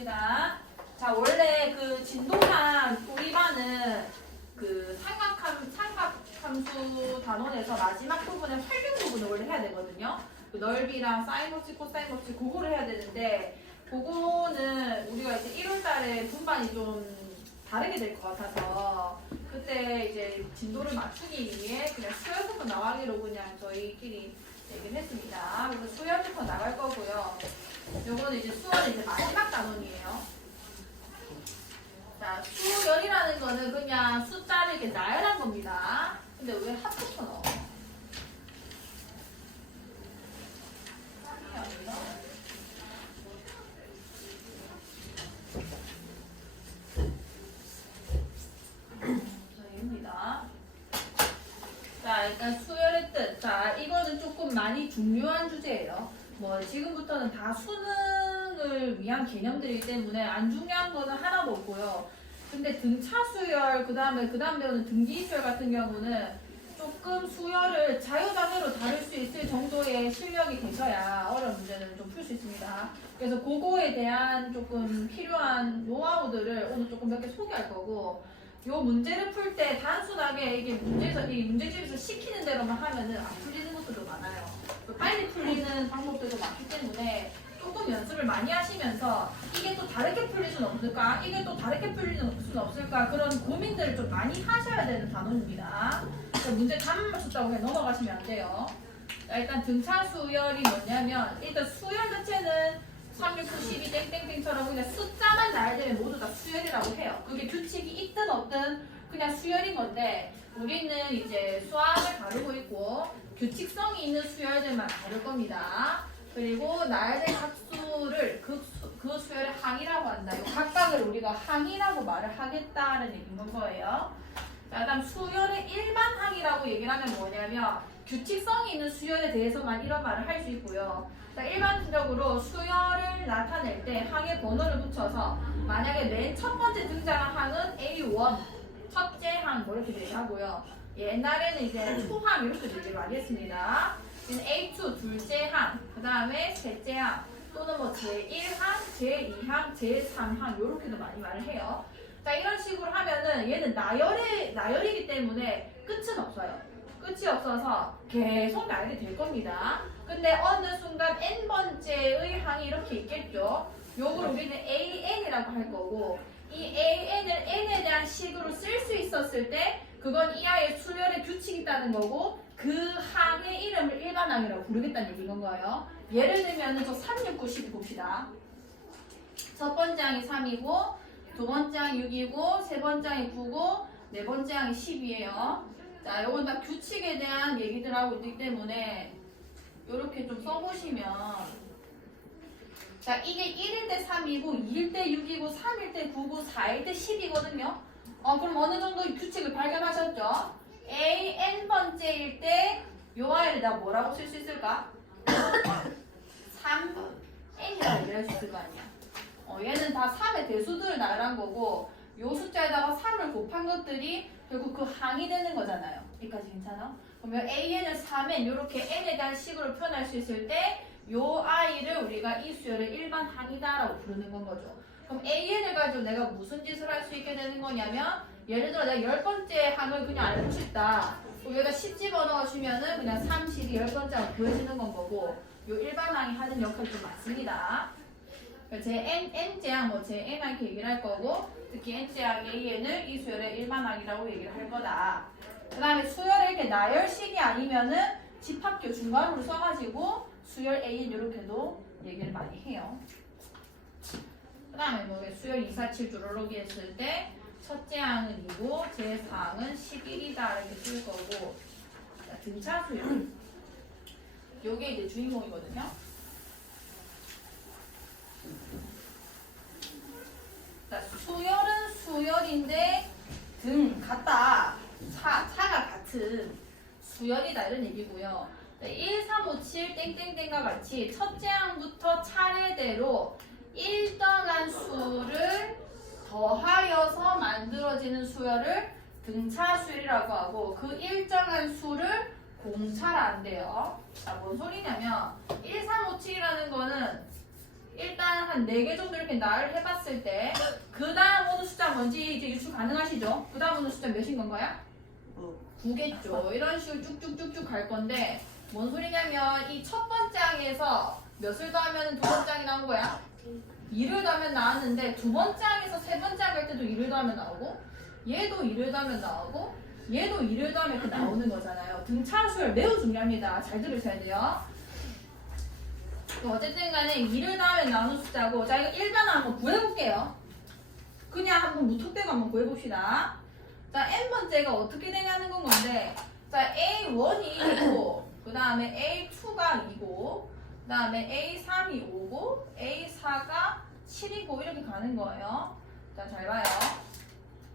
봅시다. 자, 원래 그 진동한 도입하는 그 삼각함수 단원에서 마지막 부분에 활용 부분을 원래 해야 되거든요. 그 넓이랑 사인업치, 코사인업치 그거를 해야 되는데 그거는 우리가 이제 1월 달에 분반이 좀 다르게 될 것 같아서 그때 이제 진도를 맞추기 위해 그냥 수열 부분 나가기로 그냥 저희끼리 얘기를 했습니다. 그래서 수열 부분 나갈 거고요. 요거는 이제 수열은 이제 마지막 단원이에요. 자, 수열이라는 거는 그냥 숫자를 이렇게 나열한 겁니다. 근데 왜 합쳐서 넣어? 저희입니다. 자, 일단 수열의 뜻. 자, 이거는 조금 많이 중요한 주제예요. 뭐 지금부터는 다 수능을 위한 개념들이기 때문에 안 중요한 거는 하나도 없고요. 근데 등차 수열, 그 다음 배우는 등기 수열 같은 경우는 조금 수열을 자유자재로 다룰 수 있을 정도의 실력이 되셔야 어려운 문제는 좀 풀 수 있습니다. 그래서 그거에 대한 조금 필요한 노하우들을 오늘 조금 몇 개 소개할 거고, 요 문제를 풀 때 단순하게 이게 이 문제집에서 시키는 대로만 하면은 안 풀리는 것들도 많아요. 빨리 풀리는 방법들도 많기 때문에 조금 연습을 많이 하시면서 이게 또 다르게 풀릴 수는 없을까? 이게 또 다르게 풀릴 수는 없을까? 그런 고민들을 좀 많이 하셔야 되는 단원입니다. 문제 잘못 맞췄다고 그냥 넘어가시면 안 돼요. 자, 일단 등차 수열이 뭐냐면 일단 수열 자체는 3, 6, 9, 12 땡땡땡처럼 그냥 숫자만 나야 되면 모두 다 수열이라고 해요. 그게 규칙이 있든 없든 그냥 수열인 건데 우리는 이제 수학을 다루고 있고 규칙성이 있는 수열들만 다룰 겁니다. 그리고 나야 될 각수를 그 수열의 항이라고 한다. 이 각각을 우리가 항이라고 말을 하겠다는 얘기인 거예요. 자, 그다음 수열의 일반 항이라고 얘기를 하면 뭐냐면 규칙성이 있는 수열에 대해서만 이런 말을 할 수 있고요. 자, 일반적으로 수열을 나타낼 때 항의 번호를 붙여서 만약에 맨 첫 번째 등장한 항은 A1 첫째 항 뭐 이렇게 얘기하고요. 옛날에는 이제 초항 이렇게 얘기를 많이 했습니다. A2 둘째 항, 그 다음에 셋째 항 또는 뭐 제1항, 제2항, 제3항 이렇게도 많이 말을 해요. 자, 이런 식으로 하면은 얘는 나열이기 때문에 끝은 없어요. 끝이 없어서 계속 나열이 될 겁니다. 근데 어느 순간 n번째의 항이 이렇게 있겠죠. 요걸 우리는 AN이라고 할 거고 이 AN을 n에 대한 식으로 쓸 수 있었을 때 그건 이 아이의 수열의 규칙이 있다는 거고 그 항의 이름을 일반항이라고 부르겠다는 얘기인 거예요. 예를 들면 저 3, 6, 9, 10 봅시다. 첫 번째 항이 3이고 두 번째 항이 6이고 세 번째 항이 9고 네 번째 항이 10이에요. 자, 요건 다 규칙에 대한 얘기들 하고 있기 때문에 요렇게 좀 써보시면 자, 이게 1일 때 3이고 2일 때 6이고 3일 때 9고 4일 때 10이거든요. 그럼 어느 정도 규칙을 발견하셨죠? A, n번째일 때 요 아이를 내가 뭐라고 쓸 수 있을까? 3, n이라고 얘기할 수 있을 거 아니야. 얘는 다 3의 대수들을 나열한 거고 요 숫자에다가 3을 곱한 것들이 결국 그 항이 되는 거잖아요. 여기까지 괜찮아? 그러면 AN을 3N 이렇게 N에 대한 식으로 표현할 수 있을 때 요 아이를 우리가 이 수열의 일반 항이다라고 부르는 건 거죠. 그럼 AN을 가지고 내가 무슨 짓을 할 수 있게 되는 거냐면 예를 들어 내가 10번째 항을 그냥 알고 싶다. 그럼 여기다 10 집어넣어 주면은 그냥 30이 10번째 항 보여지는 건 거고 요 일반 항이 하는 역할이 좀 많습니다. 제 n제항, 뭐 제 n항 이렇게 얘기를 할 거고 특히 n제항 AN을 이 수열의 일반항이라고 얘기를 할 거다. 그 다음에 수열을 이렇게 나열식이 아니면은 집합교 중괄호를 써가지고 수열 AN 이렇게도 얘기를 많이 해요. 그 다음에 뭐 수열 2, 4, 7 주로로기 했을 때 첫째 항은 2고 제4항은 11이다 이렇게 쓸 거고 자, 등차 수열 요게 이제 주인공이거든요. 자, 수열은 수열인데 등 같다. 차가 같은 수열이다 이런 얘기고요. 1, 3, 5, 7 땡땡땡과 같이 첫째 항부터 차례대로 일정한 수를 더하여서 만들어지는 수열을 등차 수열이라고 하고 그 일정한 수를 공차라 한대요. 자, 뭔 소리냐면 1, 3, 5, 7이라는 거는 일단 한 4개 정도 이렇게 나열 해봤을 때 그 다음 오는 숫자 뭔지 이제 유추 가능하시죠? 그 다음 오는 숫자 몇인 건가요? 9겠죠. 이런 식으로 쭉쭉쭉쭉 갈 건데 뭔 소리냐면 이 첫 번째 항에서 몇을 더하면 두 번째 항이 나온 거야? 2를 더하면 나왔는데 두 번째 항에서 세 번째 항 갈 때도 2를 더하면 나오고 얘도 2를 더하면 나오고 얘도 2를 더하면 이렇게 나오는 거잖아요. 등차수열 매우 중요합니다. 잘 들으셔야 돼요. 어쨌든 간에 2를 더하면 나오는 숫자고 자 이거 일반화 한번 구해볼게요. 그냥 한번 무턱대고 한번 구해봅시다. 자 n번째가 어떻게 되냐는 건 건데 자 A1이 2고 그 다음에 A2가 2고 그 다음에 A3이 5고 A4가 7이고 이렇게 가는 거예요. 자 잘 봐요.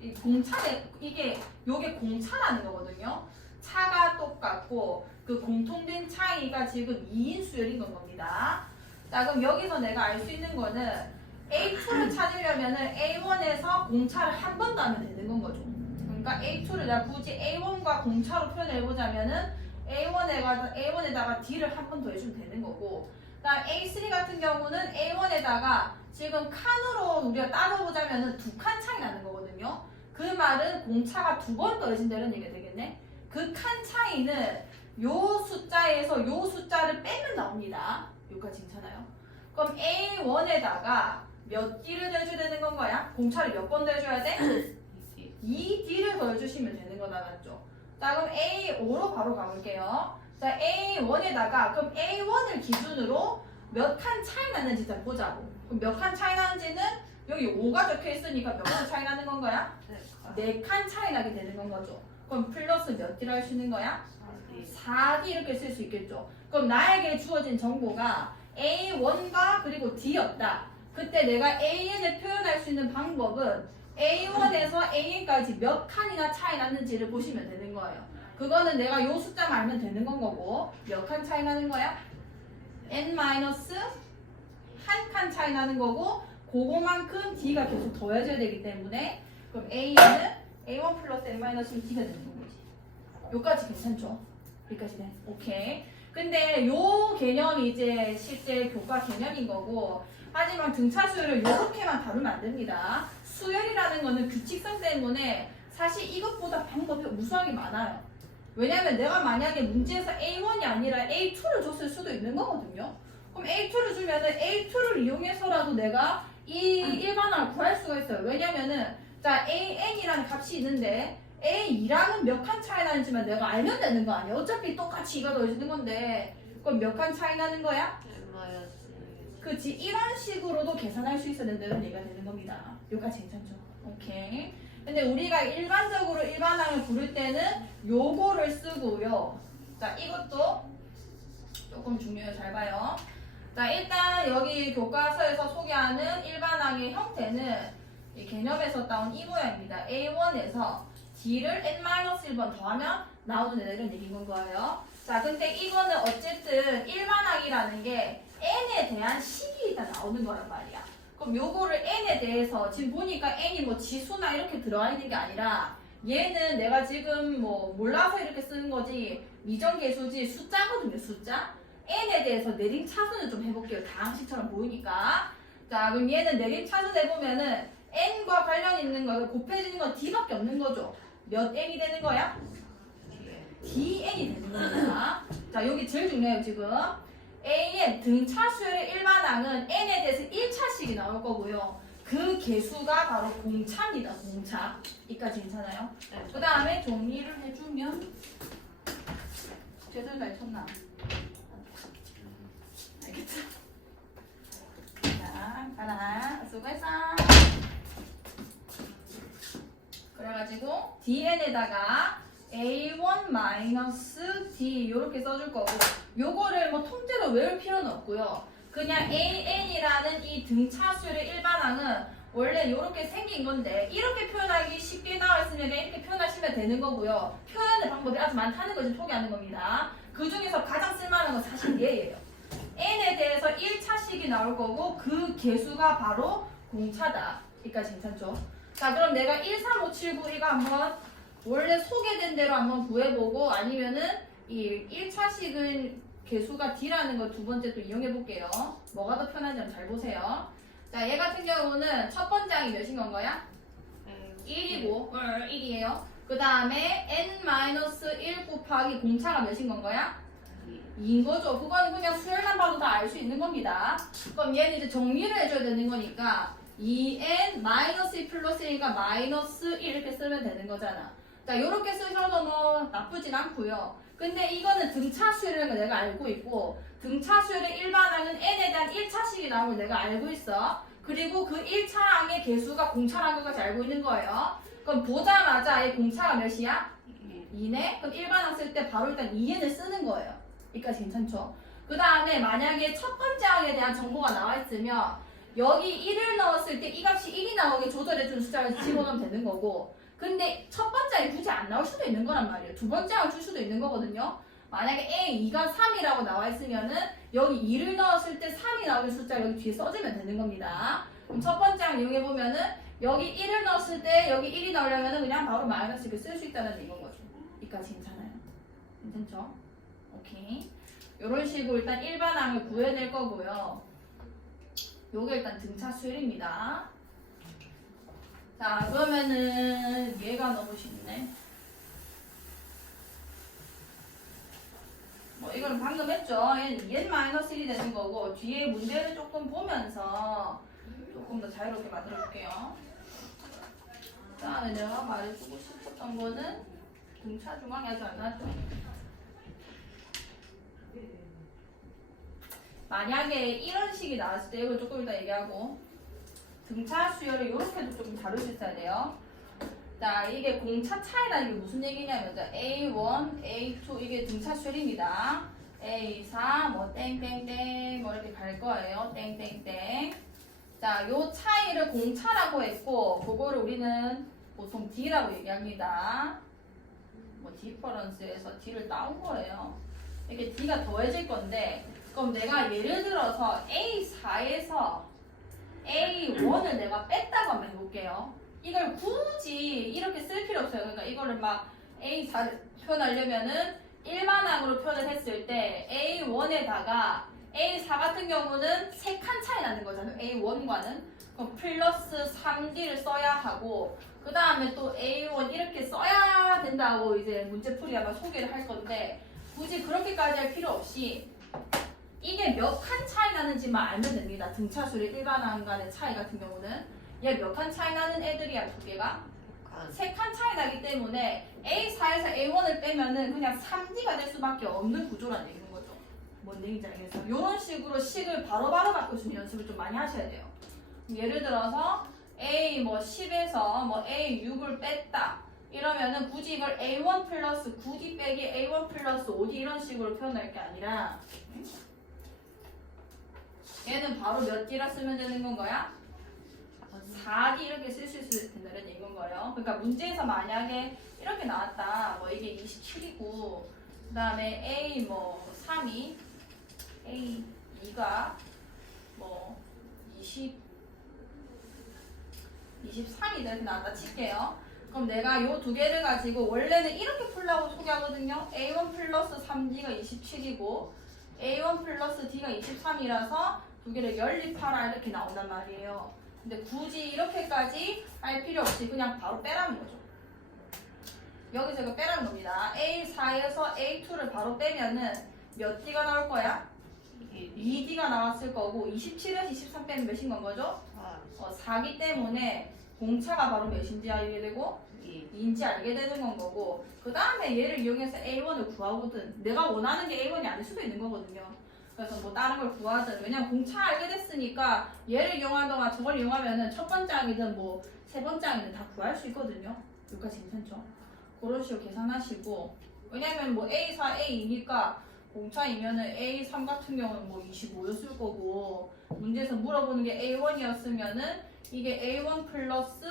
이 공차에 이게 요게 공차라는 거거든요. 차가 똑같고 그 공통된 차이가 지금 2인 수열인 건 겁니다. 자 그럼 여기서 내가 알 수 있는 거는 A2를 찾으려면은 A1에서 공차를 한 번 더 하면 되는 건 거죠. 그러니까 A2를 내가 굳이 A1과 공차로 표현해보자면은 A1에다가 D를 한 번 더 해주면 되는 거고 그다음 A3 같은 경우는 A1에다가 지금 칸으로 우리가 따져보자면은 2칸 차이 나는 거거든요. 그 말은 공차가 2번 떨어진다는 얘기가 되겠네. 그 칸 차이는 요 숫자에서 요 숫자를 빼면 나옵니다. 여기까지 괜찮아요? 그럼 A1에다가 몇 D를 더해줘야 되는 건 거야? 공차를 몇 번 더해줘야 돼? 2D를 더해주시면 되는 거다 맞죠? 자 그럼 A5로 바로 가볼게요. 자 A1에다가 그럼 A1을 기준으로 몇 칸 차이 나는지 좀 보자고. 그럼 몇 칸 차이 나는지는 여기 5가 적혀 있으니까 몇 칸 차이 나는 건 거야? 4칸 차이 나게 되는 건 거죠. 그럼 플러스 몇 D를 할 수 있는 거야? 4D 이렇게 쓸 수 있겠죠. 그럼 나에게 주어진 정보가 A1과 그리고 D였다. 그때 내가 AN을 표현할 수 있는 방법은 A1에서 AN까지 몇 칸이나 차이 났는지를 보시면 되는 거예요. 그거는 내가 요 숫자만 알면 되는 건 거고 몇 칸 차이 나는 거야? N-1 칸 차이 나는 거고 그거만큼 D가 계속 더해져야 되기 때문에 그럼 AN은 A1 플러스 N-D가 되는 거지. 요까지 괜찮죠? 여기까지 돼. 오케이. 근데 요 개념이 이제 실제 교과 개념인 거고 하지만 등차수열을 요렇게만 다루면 안 됩니다. 수열이라는 거는 규칙성 때문에 사실 이것보다 방법이 무수하게 많아요. 왜냐면 내가 만약에 문제에서 A1이 아니라 A2를 줬을 수도 있는 거거든요. 그럼 A2를 주면은 A2를 이용해서라도 내가 이 일반화를 구할 수가 있어요. 왜냐면은 자 AN이라는 값이 있는데 A2랑은 몇 칸 차이 나는지만 내가 알면 되는 거 아니야. 어차피 똑같이 이가 더해지는 건데 그럼 몇 칸 차이 나는 거야? 그치 이런 식으로도 계산할 수 있어야 된다는 얘기가 되는 겁니다. 여기까지 괜찮죠? 오케이. 근데 우리가 일반적으로 일반항을 부를 때는 요거를 쓰고요. 자 이것도 조금 중요해요. 잘 봐요. 자 일단 여기 교과서에서 소개하는 일반항의 형태는 이 개념에서 따온 이 모양입니다. A1에서 D를 N-1번 더하면 나오는 애들은 얘기인 건 거예요. 자 근데 이거는 어쨌든 일반항이라는 게 N에 대한 식이 일단 나오는 거란 말이야. 그럼 요거를 N에 대해서 지금 보니까 N이 뭐 지수나 이렇게 들어가 있는 게 아니라 얘는 내가 지금 뭐 몰라서 이렇게 쓰는 거지 미정계수지 숫자거든요. 숫자. N에 대해서 내림차순을 좀 해볼게요. 다항식처럼 보이니까. 자 그럼 얘는 내림차순 해보면은 N과 관련 있는 거 곱해지는 건 D밖에 없는 거죠. 몇 N이 되는 거야? DN이 되는 겁니다. 자 여기 제일 중요해요 지금. AN 등차수열의 일반항은 N에 대해서 1차식이 나올 거고요. 그 개수가 바로 공차입니다. 공차. 이까지 괜찮아요? 네. 그 다음에 정리를 해주면 제대로 잘 쳤나? 알겠죠? 자, 가라. 수고했어. 그래가지고 DN에다가 A1-D 이렇게 써줄 거고 요거를 뭐 통째로 외울 필요는 없고요. 그냥 AN이라는 이 등차수열의 일반항은 원래 이렇게 생긴 건데 이렇게 표현하기 쉽게 나와 있으면 이렇게 표현하시면 되는 거고요. 표현의 방법이 아주 많다는 걸 지금 소개하는 겁니다. 그 중에서 가장 쓸만한 건 사실 얘예요. N에 대해서 1차식이 나올 거고 그 개수가 바로 공차다. 여기까지 괜찮죠? 자 그럼 내가 1, 3, 5, 7, 9 이거 한번 원래 소개된 대로 한번 구해보고 아니면은 이 1차식은 개수가 D라는 거 두 번째 또 이용해 볼게요. 뭐가 더 편한지 한번 잘 보세요. 자, 얘 같은 경우는 첫 번째 항이 몇인 건 거야? 1이고 1이에요. 그 다음에 n-1 곱하기 공차가 몇인 건 거야? 2인 거죠. 그거는 그냥 수열만 봐도 다 알 수 있는 겁니다. 그럼 얘는 이제 정리를 해줘야 되는 거니까 2n-2 플러스 1이니까 마이너스 1 이렇게 쓰면 되는 거잖아. 자, 요렇게 쓰셔도 뭐 나쁘진 않고요. 근데 이거는 등차 수열이라는 거 내가 알고 있고, 등차 수열의 일반항은 n에 대한 1차식이 나오는 걸 내가 알고 있어. 그리고 그 1차 항의 개수가 공차라는 것까지 알고 있는 거예요. 그럼 보자마자 이 공차가 몇이야? 2네? 그럼 일반항 쓸 때 바로 일단 2n을 쓰는 거예요. 여기까지 괜찮죠? 그 다음에 만약에 첫 번째 항에 대한 정보가 나와 있으면 여기 1을 넣었을 때 이 값이 1이 나오게 조절해주는 숫자를 집어넣으면 되는 거고, 근데 첫 번째 항이 굳이 안 나올 수도 있는 거란 말이에요. 두 번째 항을 줄 수도 있는 거거든요. 만약에 A2가 3이라고 나와 있으면은 여기 2를 넣었을 때 3이 나오는 숫자 여기 뒤에 써주면 되는 겁니다. 그럼 첫 번째 항 이용해 보면은 여기 1을 넣었을 때 여기 1이 나오려면은 그냥 바로 마이너스 이렇게 쓸 수 있다는 얘기인 거죠. 여기까지 괜찮아요. 괜찮죠? 오케이. 이런 식으로 일단 일반항을 구해낼 거고요. 요게 일단 등차 수열입니다. 자, 그러면은 얘가 너무 쉽네. 뭐 이거는 방금 했죠. 얘는 2n-1이 되는 거고, 뒤에 문제를 조금 보면서 조금 더 자유롭게 만들어 볼게요. 자, 내가 말해주고 싶었던 거는 등차 중앙이 아직 안 나왔죠. 만약에 이런 식이 나왔을 때 이걸 조금 이따 얘기하고, 등차 수열을 이렇게도 좀 다룰 수 있어야 돼요. 자, 이게 공차 차이라는 게 무슨 얘기냐면 A1, A2 이게 등차 수열입니다. A4 뭐 땡땡땡 뭐 이렇게 갈 거예요. 땡땡땡. 자, 요 차이를 공차라고 했고, 그거를 우리는 보통 D라고 얘기합니다. 뭐 디퍼런스에서 D를 따온 거예요. 이렇게 D가 더해질 건데, 그럼 내가 예를 들어서 A4에서 A1을 내가 뺐다고 한번 해볼게요. 이걸 굳이 이렇게 쓸 필요 없어요. 그러니까 이거를 막 A4를 표현하려면은 일반항으로 표현을 했을 때 A1에다가 A4 같은 경우는 3칸 차이 나는 거잖아요. A1과는. 그럼 플러스 3D를 써야 하고, 그 다음에 또 A1 이렇게 써야 된다고 이제 문제풀이 아마 소개를 할 건데, 굳이 그렇게까지 할 필요 없이 이게 몇 칸 차이 나는지만 알면 됩니다. 등차수의 일반항 간의 차이 같은 경우는 얘 몇 칸 차이 나는 애들이야, 두 개가 3칸 차이 나기 때문에 A4에서 A1을 빼면은 그냥 3D가 될 수밖에 없는 구조라는 얘기인 거죠. 뭔 얘기인지 알겠어요? 이런 식으로 식을 바로바로 바꿔주는 연습을 좀 많이 하셔야 돼요. 예를 들어서 A 뭐 10에서 뭐 A6을 뺐다 이러면은 굳이 이걸 A1 플러스 9D 빼기 A1 플러스 5D 이런 식으로 표현할 게 아니라 얘는 바로 몇 D라 쓰면 되는 건 거야? 4D 이렇게 쓸 수 있어야 된다는 얘기인 거예요. 그러니까 문제에서 만약에 이렇게 나왔다. 뭐 이게 27이고 그 다음에 A 뭐 3이 A 2가 뭐 23이 이렇게 나왔다 칠게요. 그럼 내가 요 두 개를 가지고 원래는 이렇게 풀라고 소개하거든요. A1 플러스 3D가 27이고 A1 플러스 D가 23이라서 두 개를 연립하라 이렇게 나온단 말이에요. 근데 굳이 이렇게까지 할 필요 없이 그냥 바로 빼라는 거죠. 여기서 이거 빼라는 겁니다. A4에서 A2를 바로 빼면은 몇 D가 나올 거야? 2D가 나왔을 거고 27에서 23 빼면 몇인 건 거죠? 4기 때문에 공차가 바로 몇인지 알게 되고 2인지 알게 되는 건 거고 그 다음에 얘를 이용해서 A1을 구하거든. 내가 원하는 게 A1이 아닐 수도 있는 거거든요. 그래서 뭐 다른 걸 구하든 왜냐면 공차 알게 됐으니까 얘를 이용하는 동안 저걸 이용하면은 첫 번째 항이든 뭐 세 번째 항이든 다 구할 수 있거든요. 여기까지 괜찮죠? 그런 식으로 계산하시고 왜냐면 뭐 A4, A2니까 공차이면은 A3 같은 경우는 뭐 25였을 거고 문제에서 물어보는 게 A1이었으면은 이게 A1 플러스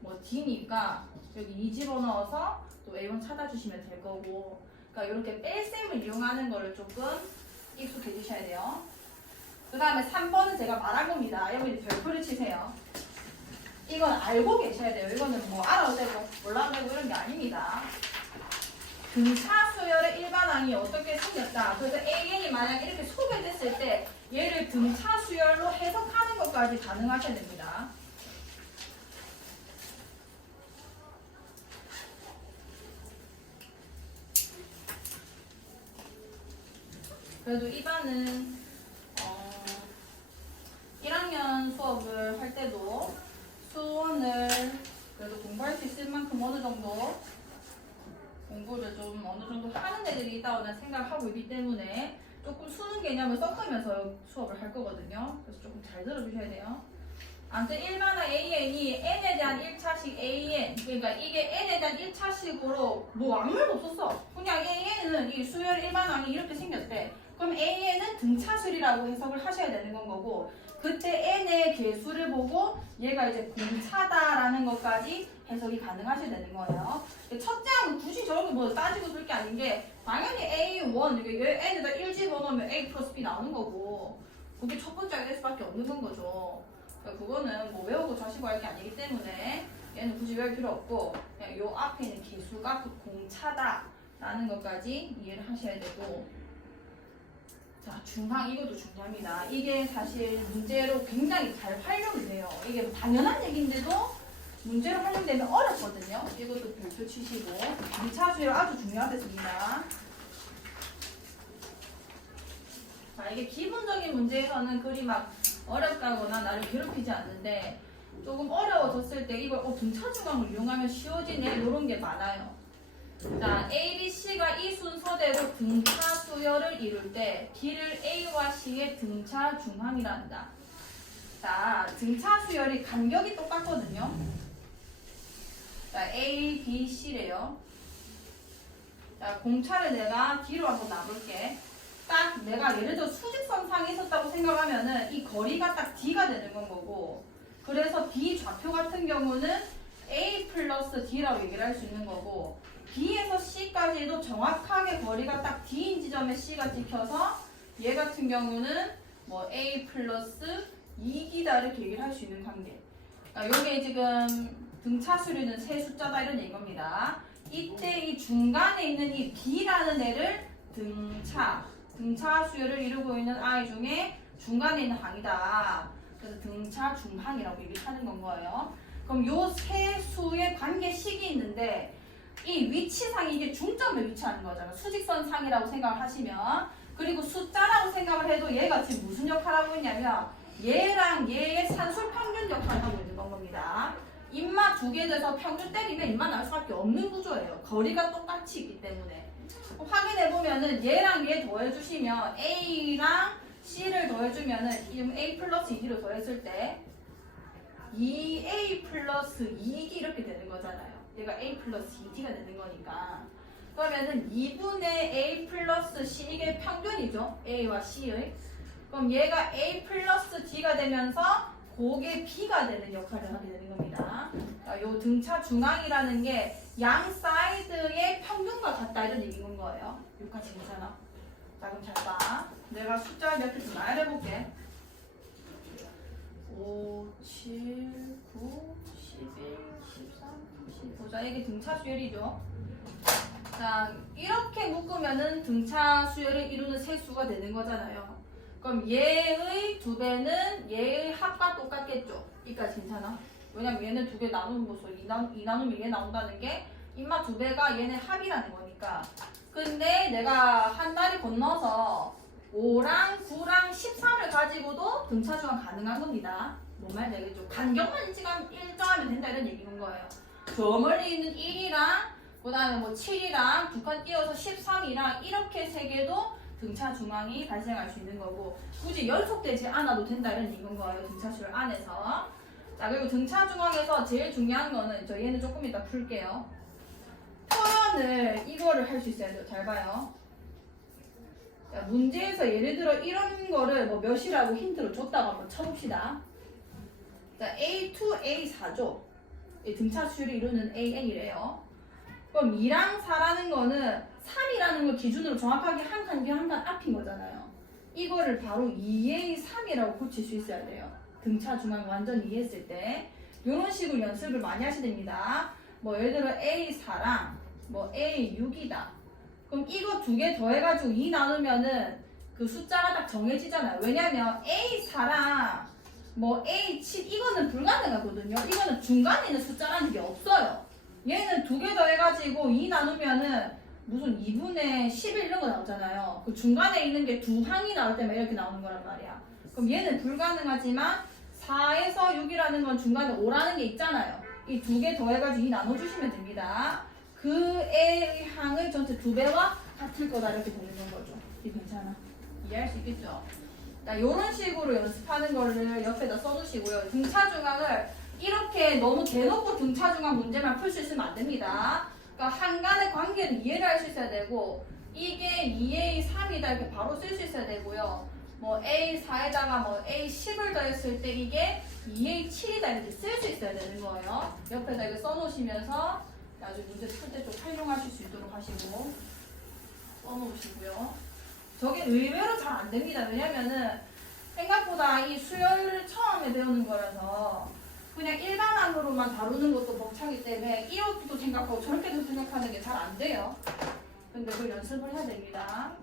뭐 D니까 여기 2 집어넣어서 또 A1 찾아주시면 될 거고 그러니까 이렇게 뺄셈을 이용하는 거를 조금 익숙해 주셔야 돼요. 그 다음에 3번은 제가 말한 겁니다. 여기 별표를 치세요. 이건 알고 계셔야 돼요. 이거는 뭐 알아도 되고 몰라도 되고 이런 게 아닙니다. 등차 수열의 일반항이 어떻게 생겼다. 그래서 AN이 만약 이렇게 소개됐을 때 얘를 등차 수열로 해석하는 것까지 가능하셔야 됩니다. 그래도 이반은 1학년 수업을 할 때도 수원을 그래도 공부할 수 있을 만큼 어느 정도 공부를 좀 어느 정도 하는 애들이 있다고 생각하고 있기 때문에 조금 수능 개념을 섞으면서 수업을 할 거거든요. 그래서 조금 잘 들어주셔야 돼요. 아무튼 일반항 AN이 n에 대한 1차식 AN, 그러니까 이게 n에 대한 1차식으로 뭐 아무것도 없었어. 그냥 AN은 이 수열 일반항이 이렇게 생겼대. 그럼 AN은 등차술이라고 해석을 하셔야 되는 건 거고, 그때 n의 개수를 보고 얘가 이제 공차다라는 것까지 해석이 가능하셔야 되는 거예요. 첫째 항은 굳이 저렇게 뭐 따지고 쓸 게 아닌 게 당연히 A1, 이게 n에다 1 집어넣으면 A 플러스 B 나오는 거고, 그게 첫 번째 될 수밖에 없는 건 거죠. 그러니까 그거는 뭐 외우고 자시고 할 게 아니기 때문에 얘는 굳이 외울 필요 없고, 그냥 요 앞에 있는 기수가 공차다라는 것까지 이해를 하셔야 되고. 자, 중항 이것도 중요합니다. 이게 사실 문제로 굉장히 잘 활용이 돼요. 이게 뭐 당연한 얘기인데도 문제로 활용되면 어렵거든요. 이것도 별표 치시고. 2차 수열 아주 중요하겠습니다. 자, 이게 기본적인 문제에서는 그리 막 어렵다거나 나를 괴롭히지 않는데 조금 어려워졌을 때 이걸 등차 중항을 이용하면 쉬워지네 이런 게 많아요. 자, A, B, C가 이 순서대로 등차 수열을 이룰 때 B를 A와 C의 등차 중항이라 한다. 자, 등차 수열이 간격이 똑같거든요. 자, A, B, C래요. 자, 공차를 내가 뒤로 한번 놔볼게. 딱 내가 예를 들어 수직선상에 있었다고 생각하면은 이 거리가 딱 D가 되는 건 거고, 그래서 D 좌표 같은 경우는 A 플러스 D라고 얘기를 할 수 있는 거고, B에서 C까지도 정확하게 거리가 딱 D인 지점에 C가 찍혀서 얘 같은 경우는 뭐 A 플러스 2기다 이렇게 얘기를 할 수 있는 관계. 그러니까 요게 지금 등차 수류는 세 숫자다 이런 얘기입니다. 이때 이 중간에 있는 이 B라는 애를 등차 수열을 이루고 있는 I 중에 중간에 있는 항이다. 그래서 등차 중항이라고 얘기하는 건 거예요. 그럼 요 세 수의 관계식이 있는데 이 위치상이 이게 중점에 위치하는 거잖아. 수직선상이라고 생각을 하시면. 그리고 숫자라고 생각을 해도 얘가 지금 무슨 역할을 하고 있냐면 얘랑 얘의 산술 평균 역할을 하고 있는 겁니다. 인마 두 개 돼서 평균 때리면 인마 나올 수밖에 없는 구조예요. 거리가 똑같이 있기 때문에. 확인해보면은 얘랑 얘 더해주시면 A랑 C를 더해주면은 A 플러스 2D로 더했을 때 2A 플러스 2D 이렇게 되는 거잖아요. 얘가 A 플러스 2D가 되는 거니까. 그러면은 2분의 A 플러스 C, 이게 평균이죠. A와 C의. 그럼 얘가 A 플러스 D가 되면서 그게 B가 되는 역할을 하게 되는 겁니다. 요 등차 중앙이라는 게 양 사이드의 평균과 같다 이런 얘기인 거예요. 여기까지 괜찮아? 자, 그럼 잘 봐. 내가 숫자를 몇 개 좀 나열해볼게. 5, 7, 9, 11, 13, 15. 자, 이게 등차 수열이죠. 자, 이렇게 묶으면은 등차 수열을 이루는 세 수가 되는 거잖아요. 그럼 얘의 두 배는 얘의 합과 똑같겠죠. 이까지 괜찮아? 왜냐면 얘는 두 개 나누는 것으로 2 나누면 얘 나온다는 게 인마 두 배가 얘네 합이라는 거니까. 근데 내가 한 다리 건너서 5랑 9랑 13을 가지고도 등차 중항 가능한 겁니다. 뭔 말인지 알겠죠? 간격만 일정하면 된다 이런 얘기인 거예요. 저 멀리 있는 1이랑 그 다음에 뭐 7이랑 두 칸 띄워서 13이랑 이렇게 세 개도 등차 중항이 발생할 수 있는 거고, 굳이 연속되지 않아도 된다 이런 얘기인 거예요. 등차 수열 안에서. 자, 그리고 등차 중항에서 제일 중요한 거는 얘는 조금 이따 풀게요. 표현을 이거를 할 수 있어야 돼요. 잘 봐요. 자, 문제에서 예를 들어 이런 거를 뭐 몇이라고 힌트를 줬다고 한번 쳐봅시다. 자, A2, A4죠. 등차 수열이 이루는 AN이래요. 그럼 2랑 4라는 거는 3이라는 걸 기준으로 정확하게 한 칸 뒤 한 칸 앞인 거잖아요. 이거를 바로 2A3이라고 고칠 수 있어야 돼요. 등차 중앙 완전 이해했을 때. 이런 식으로 연습을 많이 하셔야 됩니다. 뭐 예를 들어 A4랑 뭐 A6이다. 그럼 이거 두 개 더해가지고 2 나누면은 그 숫자가 딱 정해지잖아요. 왜냐면 A4랑 뭐 A7 이거는 불가능하거든요. 이거는 중간에 있는 숫자라는 게 없어요. 얘는 두 개 더해가지고 2 나누면은 무슨 2분의 11 이런 거 나오잖아요. 그 중간에 있는 게 두 항이 나올 때만 이렇게 나오는 거란 말이야. 그럼 얘는 불가능하지만 4에서 6이라는 건 중간에 5라는 게 있잖아요. 이 두 개 더해가지고 2 나눠주시면 됩니다. 그 A의 항을 전체 2배와 같을 거다 이렇게 보는 거죠. 이게 괜찮아? 이해할 수 있겠죠? 자, 이런 식으로 연습하는 거를 옆에다 써주시고요. 등차중앙을 이렇게 너무 대놓고 등차중앙 문제만 풀 수 있으면 안 됩니다. 그러니까 한 간의 관계를 이해를 할 수 있어야 되고 이게 2A 3이다 이렇게 바로 쓸 수 있어야 되고요. 뭐 A4에다가 뭐 A10을 더했을 때 이게 2A 7이다 이렇게 쓸 수 있어야 되는 거예요. 옆에다 이거 써놓으시면서 나중에 문제 풀 때 좀 활용하실 수 있도록 하시고 써놓으시고요. 저게 의외로 잘 안 됩니다. 왜냐면은 생각보다 이 수열을 처음에 배우는 거라서 그냥 일반항으로만 다루는 것도 벅차기 때문에 이렇게도 생각하고 저렇게도 생각하는 게 잘 안 돼요. 근데 그 연습을 해야 됩니다.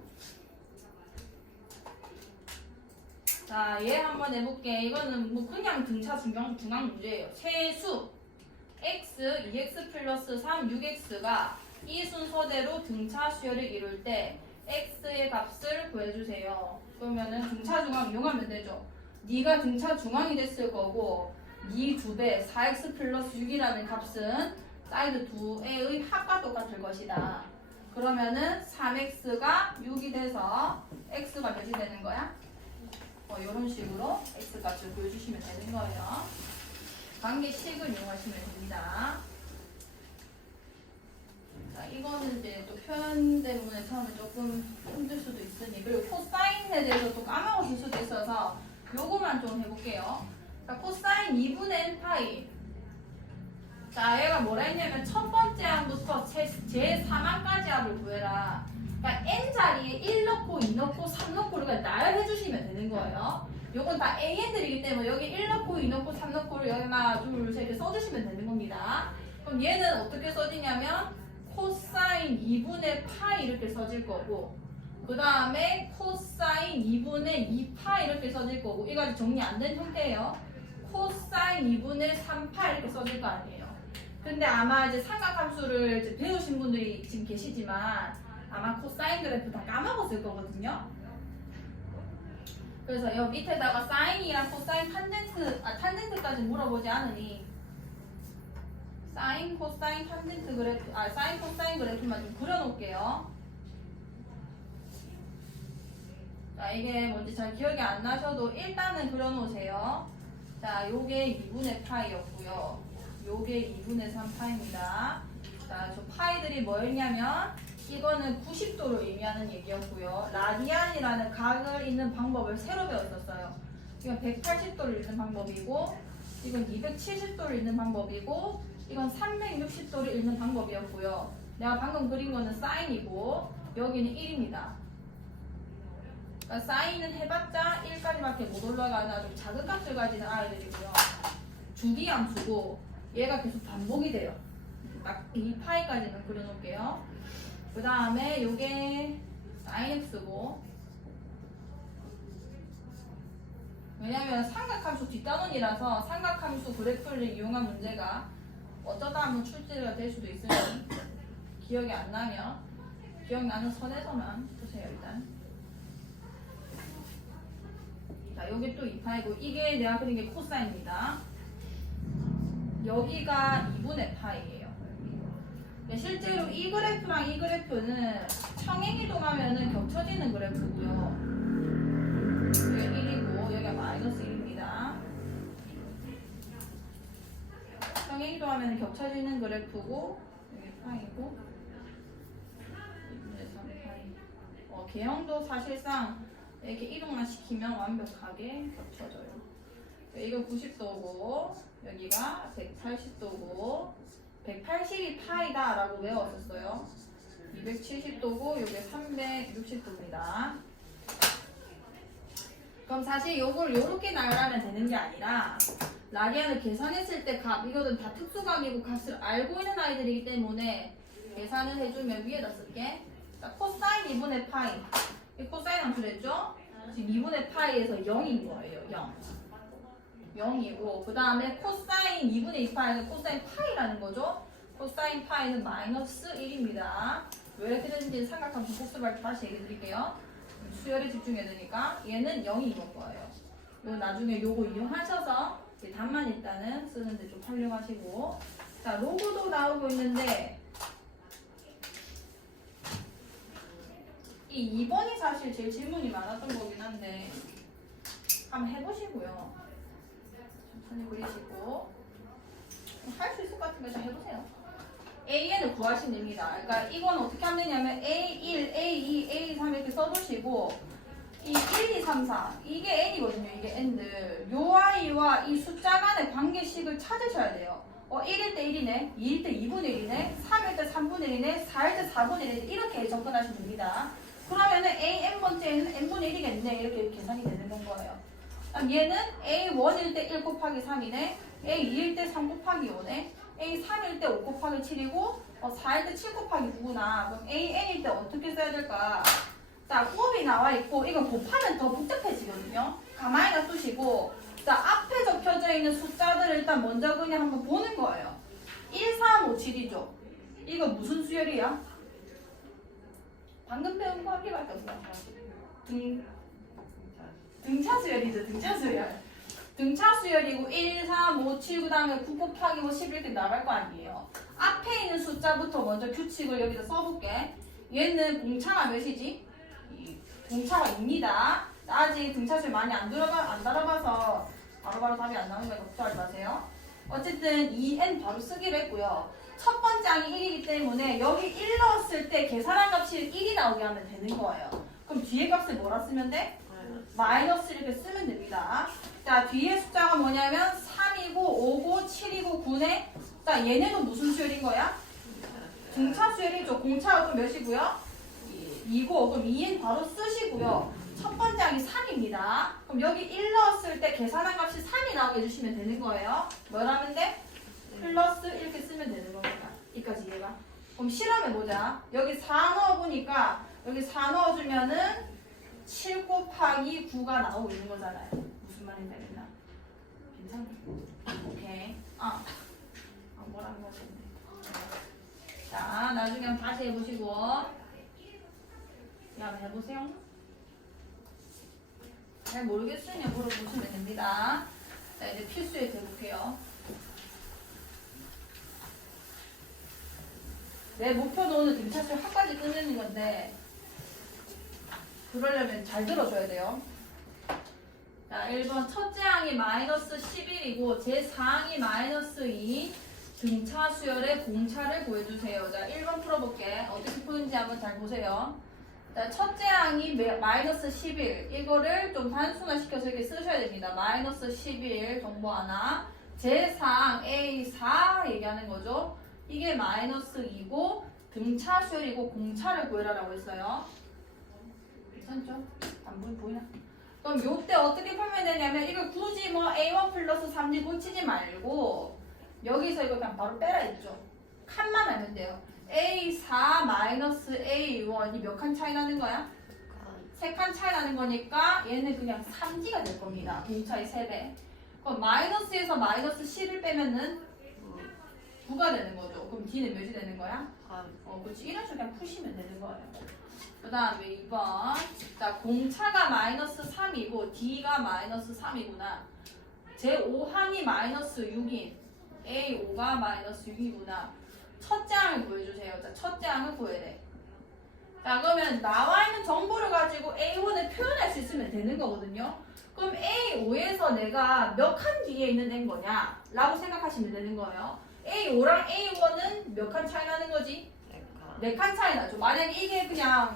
자, 얘 한번 해볼게. 이거는 뭐 그냥 등차 중앙 문제예요. 세수 x, 2x 플러스 3, 6x가 이 순서대로 등차 수열을 이룰 때 x의 값을 구해주세요. 그러면은 등차 중앙 이용하면 되죠. 네가 등차 중앙이 됐을 거고 네 2배 4x 플러스 6이라는 값은 사이드 2애의 합과 똑같을 것이다. 그러면은 3x가 6이 돼서 x가 몇이 되는 거야? 이런 식으로 x값을 보여주시면 되는 거예요. 관계식을 이용하시면 됩니다. 자, 이거는 이제 또 표현 때문에 처음에 조금 힘들 수도 있으니 그리고 코사인에 대해서 또 까먹었을 수도 있어서 요거만 좀 해볼게요. 자, 코사인 2분의 n 파이. 자, 얘가 뭐라 했냐면 첫 번째 항부터 제 3항까지 합을 구해라. 그러니까 n 자리에 1 넣고 2 넣고 3 넣고 이렇게 나열해 주시면 되는 거예요. 요건 다 AN들이기 때문에 여기 1 넣고 2 넣고 3 넣고를 여기 하나 둘 셋 이렇게 써주시면 되는 겁니다. 그럼 얘는 어떻게 써지냐면 코사인 2분의 파이 이렇게 써질 거고 그 다음에 코사인 2분의 2파이 이렇게 써질 거고 이거 아직 정리 안 된 형태예요. 코사인 2분의 3파이 이렇게 써질 거 아니에요. 근데 아마 이제 삼각함수를 이제 배우신 분들이 지금 계시지만 아마 코사인 그래프 다 까먹었을 거거든요. 그래서 여기 밑에다가 사인이랑 코사인 탄젠트까지 물어보지 않으니 사인, 코사인, 탄젠트 그래프, 사인, 코사인 그래프만 좀 그려놓을게요. 자, 이게 뭔지 잘 기억이 안 나셔도 일단은 그려놓으세요. 자, 요게 2분의 파이였고요. 요게 2분의 3파입니다. 자, 저 파이들이 뭐였냐면 이거는 90도를 의미하는 얘기였고요. 라디안이라는 각을 잇는 방법을 새로 배웠었어요. 이건 180도를 잇는 방법이고 이건 270도를 잇는 방법이고 이건 360도를 잇는 방법이었고요. 내가 방금 그린 거는 사인이고 여기는 1입니다. 그러니까 사인은 해봤자 1까지밖에 못 올라가는 아주 작은 값을 가지는 아이들이고요. 주기함수고 얘가 계속 반복이 돼요. 딱 이 파이까지는 그려놓을게요. 그 다음에 요게 sin x고 왜냐면 삼각함수 뒷단원이라서 삼각함수 그래프를 이용한 문제가 어쩌다 한번 출제가 될 수도 있으니 기억이 안 나면 기억나는 선에서만 보세요 일단. 자, 요게 또 2파이고 이게 내가 그린 게 코사인입니다. 여기가 2분의 파이예요. 실제로 이 그래프랑 이 그래프는 평행이동하면은 겹쳐지는 그래프고요. 여기가 1이고 여기가 마이너스 1입니다. 평행이동하면 겹쳐지는 그래프고 여기 파이고 2분의 3파이. 개형도 사실상 이렇게 이동만 시키면 완벽하게 겹쳐져요. 이거 90도고 여기가 180도고 180이 파이다 라고 외웠었어요. 270도고 요게 360도입니다. 그럼 사실 요걸 요렇게 나열하면 되는 게 아니라 라디안을 계산했을 때 값, 이거는 다 특수각이고 값을 알고 있는 아이들이기 때문에 계산을 해주면 위에다 쓸게. 자, 코사인 2분의 파이. 이 코사인 함수 됐죠? 지금 2분의 파이에서 0인 거예요. 0. 0이고 그 다음에 코사인 2분의 2파이는 코사인 파이라는 거죠. 코사인 파이는 마이너스 1입니다. 왜 이렇게 되는지 삼각함수 복습할 때 다시 얘기 드릴게요. 수열에 집중해야 되니까 얘는 0이 이건 거예요. 요 나중에 요거 이용하셔서 이제 답만 일단은 쓰는데 좀 활용하시고 자 로고도 나오고 있는데 이 2번이 사실 제일 질문이 많았던 거긴 한데 한번 해보시고요. 천천히 그리시고 할 수 있을 것 같은 거 잘 해보세요. AN을 구하시면 됩니다. 그러니까 이건 어떻게 하면 되냐면 A1, A2, A3 이렇게 써두시고 이 1, 2, 3, 4 이게 N이거든요. 이게 N들 요 아이와 이 숫자 간의 관계식을 찾으셔야 돼요. 1일 때 1이네, 2일 때 2분의 1이네, 3일 때 3분의 1이네, 4일 때 4분의 1이네 이렇게 접근하시면 됩니다. 그러면은 A n번째는 n분의 1이겠네 이렇게 계산이 되는 건 거예요. 그럼 얘는 A1일 때 1 곱하기 3이네, A2일 때 3 곱하기 5네, A3일 때 5 곱하기 7이고 4일 때 7 곱하기 9구나. 그럼 AN일 때 어떻게 써야 될까? 자, 곱이 나와 있고 이거 곱하면 더 복잡해지거든요. 가만히 놔두시고 자, 앞에 적혀져 있는 숫자들을 일단 먼저 그냥 한번 보는 거예요. 1, 3, 5, 7이죠. 이거 무슨 수열이야? 방금 배운 거 한 개밖에 없어요. 등차 수열이죠. 등차 수열. 등차 수열이고 1, 3, 5, 7 그 다음에 9 곱하기 5, 10 이렇게 나갈 거 아니에요. 앞에 있는 숫자부터 먼저 규칙을 여기다 써볼게. 얘는 공차가 몇이지? 공차가 2입니다. 아직 등차 수열 많이 안 달아봐서 바로바로 답이 안 나오는 거니까 걱정하지 마세요. 어쨌든 2n 바로 쓰기로 했고요. 첫 번째 항이 1이기 때문에 여기 1 넣었을 때 계산한 값이 1이 나오게 하면 되는 거예요. 그럼 뒤에 값을 뭐라 쓰면 돼? 마이너스 이렇게 쓰면 됩니다. 자, 뒤에 숫자가 뭐냐면 3이고 5고 7이고 9네. 자, 얘네도 무슨 수열인 거야? 등차 수열이죠. 공차가 그럼 몇이고요? 2고 그럼 2는 바로 쓰시고요. 첫 번째 항이 3입니다. 그럼 여기 1 넣었을 때 계산한 값이 3이 나오게 해주시면 되는 거예요. 뭐라면 돼? 플러스 이렇게 쓰면 되는 겁니다. 여기까지 이해가? 그럼 실험해보자. 여기 4 넣어보니까 여기 4 넣어주면은 7 곱하기 9가 나오고 있는 거잖아요. 무슨 말인지 알겠나? 괜찮아? 오케이. 뭐라는 거지? 자, 나중에 한번 다시 해보시고. 한번 해보세요. 잘 모르겠으면 물어보시면 됩니다. 자, 이제 필수에 들어볼게요. 내 목표는 오늘 등차수 학까지 끝내는 건데 그러려면 잘 들어줘야 돼요. 자, 1번 첫째 항이 마이너스 11이고 제 4항이 마이너스 2 등차 수열의 공차를 구해주세요. 자, 1번 풀어볼게. 어떻게 푸는지 한번 잘 보세요. 자, 첫째 항이 마이너스 11 이거를 좀 단순화시켜서 이렇게 쓰셔야 됩니다. 마이너스 11 정보 하나 제 4항 A4 얘기하는 거죠. 이게 마이너스 2고 등차 수열이고 공차를 구해라라고 했어요. 괜찮죠? 안 보이나? 그럼 요때 어떻게 풀면 되냐면 이걸 굳이 뭐 A1 플러스 3D 고치지 말고 여기서 이거 그냥 바로 빼라 했죠. 칸만 알면 돼요. A4 마이너스 A1이 몇 칸 차이 나는 거야? 3칸 차이 나는 거니까 얘는 그냥 3D가 될 겁니다. 공차의 3배. 그럼 마이너스에서 마이너스 10을 빼면은 9가 되는 거죠. 그럼 D는 몇이 되는 거야? 그렇지. 이런 식으로 그냥 푸시면 되는 거예요. 그 다음에 2번. 자, 공차가 마이너스 3이고 D가 마이너스 3이구나. 제 5항이 마이너스 6인 A5가 마이너스 6이구나. 첫째 항을 구해주세요. 자, 첫째 항을 구해야 돼. 자, 그러면 나와 있는 정보를 가지고 A1을 표현할 수 있으면 되는 거거든요. 그럼 A5에서 내가 몇 칸 뒤에 있는 애인 거냐? 라고 생각하시면 되는 거예요. A5랑 A1은 몇 칸 차이 나는 거지? 4칸 차이 나죠. 만약에 이게 그냥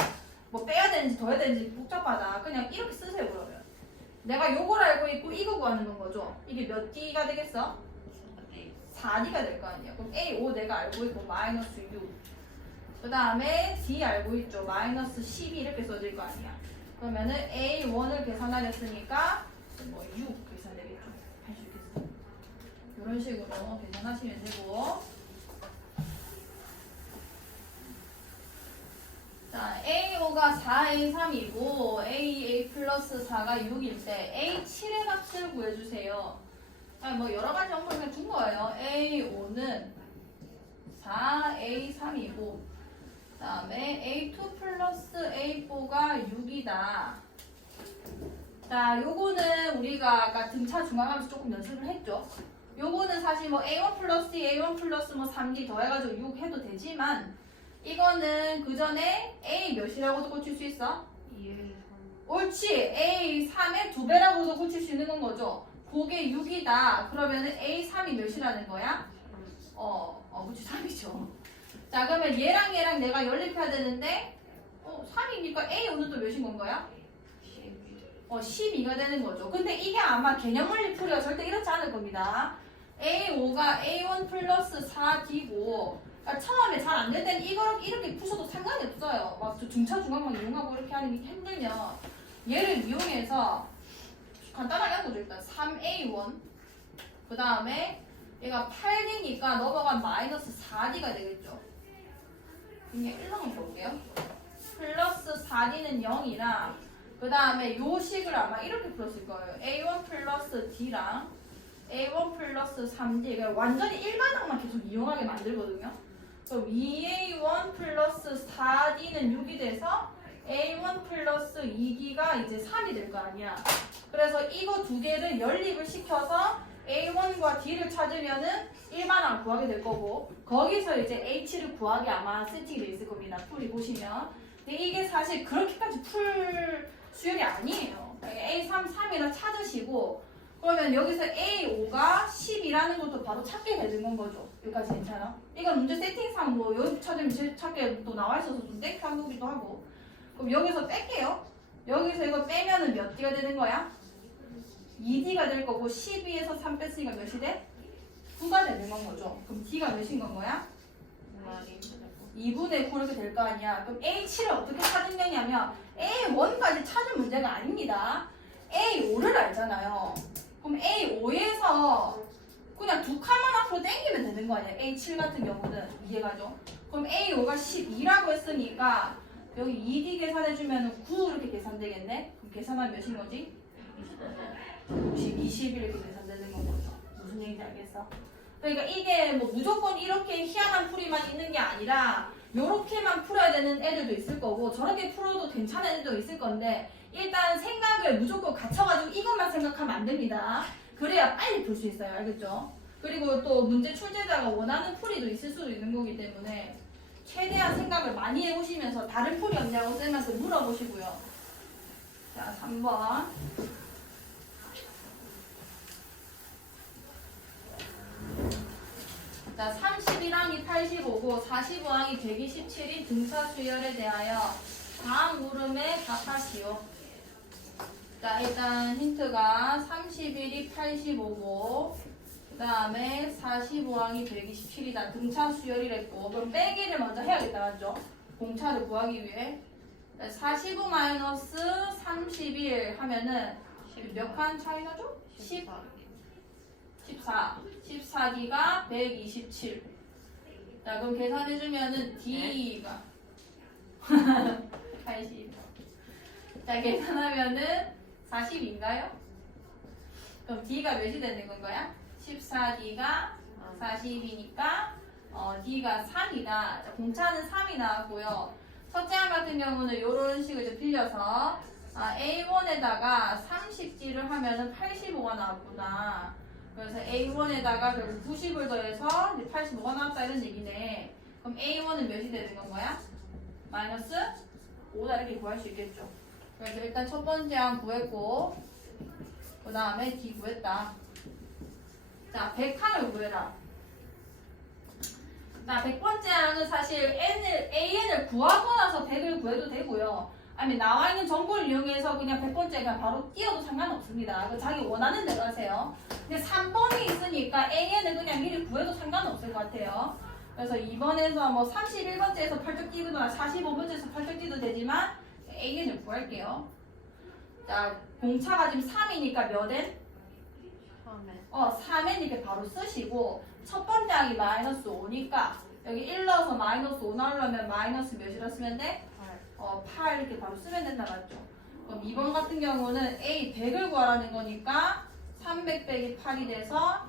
뭐 빼야 되는지 더 해야 되는지 복잡하다. 그냥 이렇게 쓰세요, 그러면. 내가 요걸 알고 있고 이거 구하는 건 거죠. 이게 몇 D가 되겠어? 4D가 될 거 아니에요. 그럼 A5 내가 알고 있고 마이너스 6. 그 다음에 D 알고 있죠. 마이너스 12 이렇게 써질 거 아니야. 그러면은 A1을 계산하겠으니까 뭐 6 계산되겠죠. 할 수 있겠어. 이런 식으로 계산하시면 되고. 자, A5가 4A3이고 A 플러스 4가 6일 때 A7의 값을 구해주세요. 뭐 여러 가지 정보를 그냥 준 거예요. A5는 4A3이고 그 다음에 A2 플러스 A4가 6이다. 자, 요거는 우리가 아까 등차 중앙함수 조금 연습을 했죠. 요거는 사실 뭐 A1 플러스 A1 플러스 뭐 3D 더해가지고 6 해도 되지만 이거는 그 전에 A 몇이라고도 고칠 수 있어? 2A3. 옳지. A3의 2배라고도 고칠 수 있는 건 거죠. 그게 6이다. 그러면은 A3이 몇이라는 거야? 그치 3이죠. 자, 그러면 얘랑 얘랑 내가 연립해야 되는데 3이니까 A5는 또 몇인 건 거야? 12가 되는 거죠. 근데 이게 아마 개념물리 풀이가 절대 이렇지 않을 겁니다. A5가 A1 플러스 4D고 그러니까 처음에 잘 안 될 때는 이걸 이렇게 푸셔도 상관이 없어요. 막 중차 중앙만 이용하고 이렇게 하는 게 힘들면 얘를 이용해서 간단하게 한 거죠. 일단 3A1 그 다음에 얘가 8D니까 넘어간 마이너스 4D가 되겠죠. 이게 1로 한번 볼게요. 플러스 4D는 0이라 그 다음에 요 식을 아마 이렇게 풀었을 거예요. A1 플러스 D랑 A1 플러스 3D 그러니까 완전히 일반항만 계속 이용하게 만들거든요. 그럼 2A1 플러스 4D는 6이 돼서 A1 플러스 2D가 이제 3이 될 거 아니야. 그래서 이거 두 개를 연립을 시켜서 A1과 D를 찾으면은 일반항을 구하게 될 거고 거기서 이제 H를 구하게 아마 세팅이 돼 있을 겁니다. 풀이 보시면. 근데 이게 사실 그렇게까지 풀 수열이 아니에요. A3, 3이라 찾으시고 그러면 여기서 A5가 10이라는 것도 바로 찾게 되는 건 거죠. 여기까지 괜찮아? 이건 문제 세팅상 뭐 여기 찾으면 찾게 또 나와 있어서 좀 땡큐하기도 하고 그럼 여기서 뺄게요. 여기서 이거 빼면은 몇 D가 되는 거야? 2D가 될 거고 12에서 3 뺐으니까 몇이 돼? 9가 되는 건 거죠. 그럼 D가 몇인 건 거야? 2분의 9 이렇게 될 거 아니야. 그럼 A7을 어떻게 찾은 거냐면 A1까지 찾은 문제가 아닙니다. A5를 알잖아요. 그럼 A5에서 그냥 두 칸만 앞으로 당기면 되는 거 아니야. A7 같은 경우는 이해가죠? 그럼 A5가 12라고 했으니까 여기 2D 계산해주면 9 이렇게 계산되겠네? 그럼 계산하면 몇인 거지? 20 이렇게 계산되는 건 거죠. 무슨 얘기인지 알겠어? 그러니까 이게 뭐 무조건 이렇게 희한한 풀이만 있는 게 아니라 요렇게만 풀어야 되는 애들도 있을 거고 저렇게 풀어도 괜찮은 애들도 있을 건데 일단 생각을 무조건 갖춰가지고 이것만 생각하면 안 됩니다. 그래야 빨리 풀 수 있어요. 알겠죠? 그리고 또 문제 출제자가 원하는 풀이도 있을 수도 있는 거기 때문에 최대한 생각을 많이 해보시면서 다른 풀이 없냐고 쌤한테 물어보시고요. 자, 3번. 자, 31항이 85고 45항이 127인 등차 수열에 대하여 다음 물음에 답하시오. 자, 일단 힌트가 31이 85고 그 다음에 45항이 127이다. 등차 수열이랬고 그럼 빼기를 먼저 해야겠다. 맞죠? 공차를 구하기 위해 45 마이너스 31 하면은 몇 칸 차이 나죠? 14. 14D가 127. 자, 그럼 계산해주면은 D가 80. 자, 계산하면은 40인가요? 그럼 D가 몇이 되는 건가요? 14D가 40이니까 D가 3이다. 자, 공차는 3이 나왔고요. 첫째 항 같은 경우는 이런 식으로 이제 빌려서 A1에다가 30D를 하면은 85가 나왔구나. 그래서 A1에다가 결국 90을 더해서 이제 85가 나왔다 이런 얘기네. 그럼 A1은 몇이 되는 건 거야? 마이너스 5다 이렇게 구할 수 있겠죠. 그래서 일단 첫 번째 항 구했고 그 다음에 D 구했다. 자, 100항을 구해라. 자, 100번째 항은 사실 AN을 구하고 나서 100을 구해도 되고요. 아니면 나와 있는 정보를 이용해서 그냥 100번째 그냥 바로 띄워도 상관없습니다. 자기 원하는 대로 하세요. 근데 3번이 있으니까 AN을 그냥 미리 구해도 상관없을 것 같아요. 그래서 2번에서 뭐 31번째에서 펄쩍 뛰거나 45번째에서 펄쩍 뛰도 되지만 AN을 구할게요. 자, 공차가 지금 3이니까 몇 N? 3N 이렇게 바로 쓰시고 첫 번째 항이 마이너스 5니까 여기 1 넣어서 마이너스 5 나오려면 마이너스 몇이라 쓰면 돼? 8 이렇게 바로 쓰면 된다 맞죠? 그럼 2번 같은 경우는 A 100을 구하라는 거니까 300 빼기 8이 돼서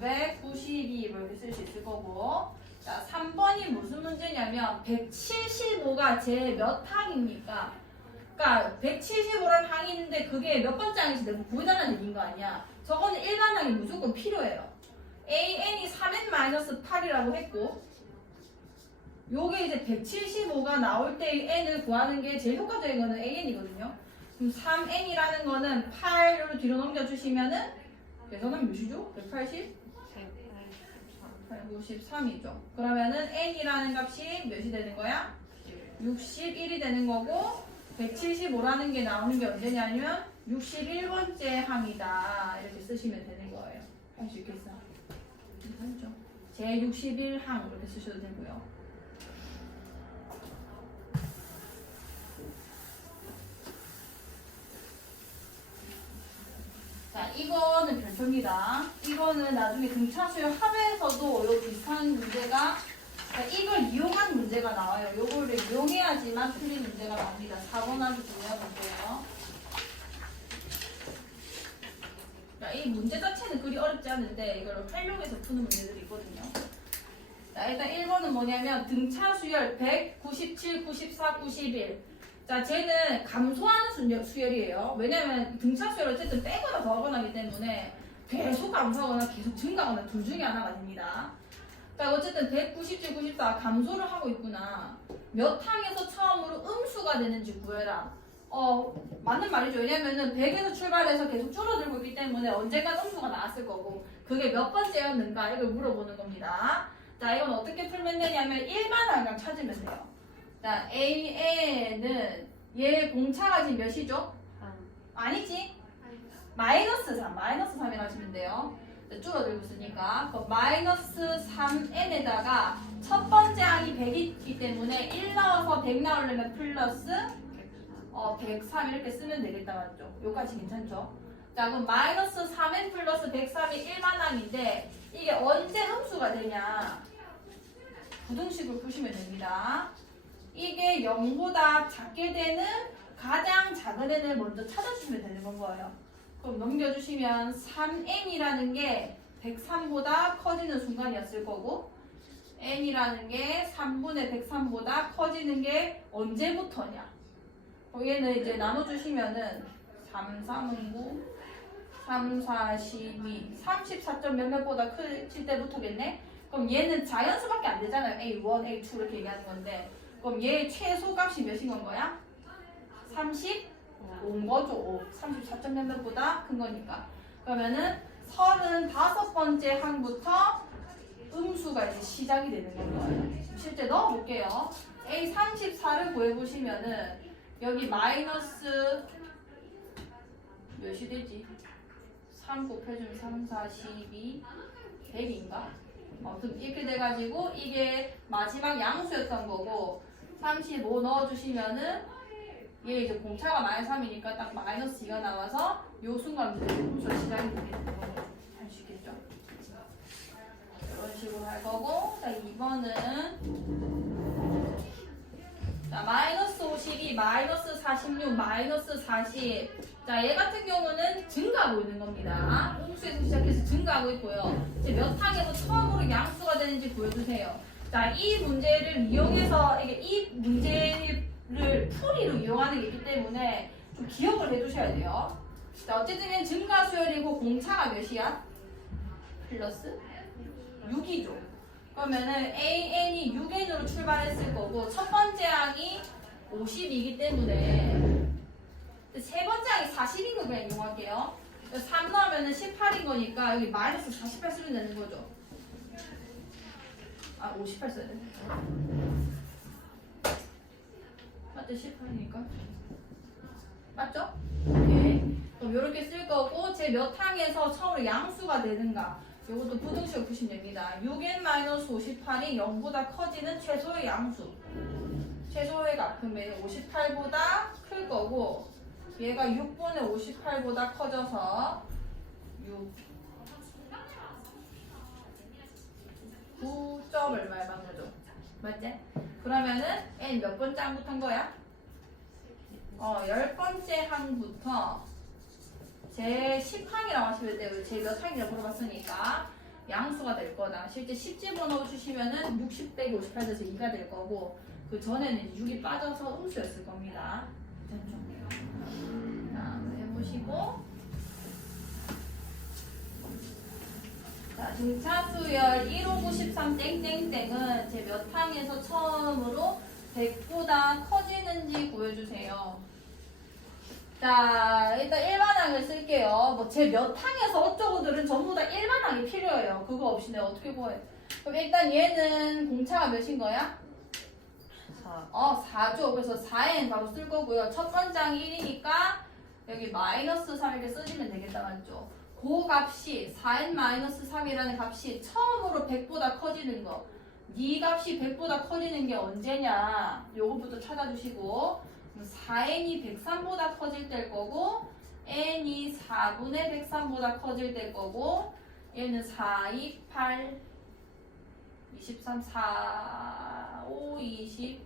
292 이렇게 쓸 수 있을 거고 자 3번이 무슨 문제냐면 175가 제 몇 항입니까? 그러니까 175란 항이 있는데 그게 몇 번째 항인지 내가 구해달라는 얘기인 거 아니야. 저거는 일반 항이 무조건 필요해요. AN이 3n-8이라고 했고 요게 이제 175가 나올 때 n을 구하는 게 제일 효과적인 거는 AN이거든요. 그럼 3n이라는 거는 8로 뒤로 넘겨주시면은 계산하면 몇이죠? 180? 193이죠. 그러면은 n이라는 값이 몇이 되는 거야? 61이 되는 거고 175라는 게 나오는 게 언제냐면 61번째 항이다. 이렇게 쓰시면 되는 거예요. 할 수 있겠어? 괜찮죠? 제 61항 이렇게 쓰셔도 되고요. 자, 이거는 별표입니다. 이거는 나중에 등차수열 합에서도 요 비슷한 문제가 이걸 이용한 문제가 나와요. 요거를 이용해야지만 틀린 문제가 나옵니다. 4번 아주 중요한 문제예요. 자, 이 문제 자체는 그리 어렵지 않은데 이걸 활용해서 푸는 문제들이 있거든요. 자, 일단 1번은 뭐냐면 등차수열 100, 97, 94, 91. 자, 쟤는 감소하는 수열이에요. 왜냐면 등차수열을 어쨌든 빼거나 더하거나 하기 때문에 계속 감소하거나 계속 증가하거나 둘 중에 하나가 됩니다. 자, 어쨌든 197, 94 감소를 하고 있구나. 몇 항에서 처음으로 음수가 되는지 구해라. 맞는 말이죠. 왜냐면은 100에서 출발해서 계속 줄어들고 있기 때문에 언젠가 음수가 나왔을 거고 그게 몇 번째였는가 이걸 물어보는 겁니다. 자, 이건 어떻게 풀면 되냐면 1만 항을 찾으면 돼요. 자, AN은 얘 공차가 지금 몇이죠? 아니지? 마이너스 3, 마이너스 3이라고 하시면 돼요. 줄어들고 있으니까 그 마이너스 3n에다가 첫 번째 항이 100이기 때문에 1 넣어서 100 나오려면 플러스 103 이렇게 쓰면 되겠다 맞죠? 요까지 괜찮죠? 자 그럼 마이너스 3n 플러스 103이 1만 항인데 이게 언제 함수가 되냐 부등식을 푸시면 됩니다. 이게 0보다 작게 되는 가장 작은 n을 먼저 찾아주시면 되는 건 거예요. 그럼 넘겨주시면 3n이라는 게 103보다 커지는 순간이었을 거고 n이라는 게 3분의 103보다 커지는 게 언제부터냐 얘는 이제 나눠주시면은 3, 3은 9, 3, 4, 12, 34점 몇몇보다 클 때부터겠네? 그럼 얘는 자연수밖에 안 되잖아요. A1, A2 이렇게 얘기하는 건데 그럼 얘 최소값이 몇인 건 거야? 35인 거죠. 5. 34점 몇몇보다 큰 거니까. 그러면은 35번째 항부터 음수가 이제 시작이 되는 거예요. 실제 넣어볼게요. A 34를 구해보시면은 여기 마이너스 몇이 되지? 3 곱해주면 3, 4, 12, 100인가? 아무튼 이렇게 돼가지고 이게 마지막 양수였던 거고 35 넣어주시면은 얘 이제 공차가 마이너스 3이니까 딱 마이너스 2가 나와서 요 순간 음수가 시작이 되게 되는 거죠. 할 수 있겠죠? 이런 식으로 할 거고 자 2번은 자 마이너스 52, 마이너스 46, 마이너스 40 자 얘 같은 경우는 증가하고 있는 겁니다. 음수에서 시작해서 증가하고 있고요. 이제 몇 항에서 처음으로 양수가 되는지 보여주세요. 자 이 문제를 이용해서 이 문제를 풀이로 이용하는 게 있기 때문에 좀 기억을 해두셔야 돼요. 자 어쨌든 증가수열이고 공차가 몇이야? 플러스 6이죠. 그러면은 AN이 6N으로 출발했을 거고 첫 번째 항이 50이기 때문에 세 번째 항이 40인 거 그냥 이용할게요. 3 넣으면은 18인 거니까 여기 마이너스 48 쓰면 되는 거죠. 아 58 써야 돼. 맞죠? 18이니까. 맞죠? 오케이. 그럼 이렇게 쓸 거고 제 몇 항에서 처음으로 양수가 되는가 이것도 부등식을 푸시면 됩니다. 6n-58이 0보다 커지는 최소의 양수. 최소의 값 그러면 58보다 클 거고 얘가 6분의 58보다 커져서 9점 얼마에 만 거죠? 맞지? 그러면은 n 몇 번째 항부터인 거야? 10번째 항부터 제 10항이라고 하시면 돼요. 제 몇 항이라고 물어봤으니까 양수가 될 거다. 실제 10집 번호 주시면은 60 빼기 58 돼서 2가 될 거고, 그 전에는 6이 빠져서 음수였을 겁니다. 자, 해보시고. 자, 등차수열 1593 땡땡땡은 제 몇 항에서 처음으로 100보다 커지는지 구해주세요. 자, 일단 일반항을 쓸게요. 뭐 제 몇 항에서 어쩌고들은 전부 다 일반항이 필요해요. 그거 없이 내가 어떻게 구해? 그럼 일단 얘는 공차가 몇인 거야? 4죠. 그래서 4n 바로 쓸 거고요. 첫 번째 항이 1이니까 여기 마이너스 3 이렇게 쓰시면 되겠다, 맞죠? 그 값이 4n-3이라는 값이 처음으로 100보다 커지는 거. 이 값이 100보다 커지는 게 언제냐? 요거부터 찾아주시고, 4n이 103보다 커질 때일 거고, n이 4분의 103보다 커질 때일 거고, 얘는 4, 2, 8, 23, 4, 5, 20,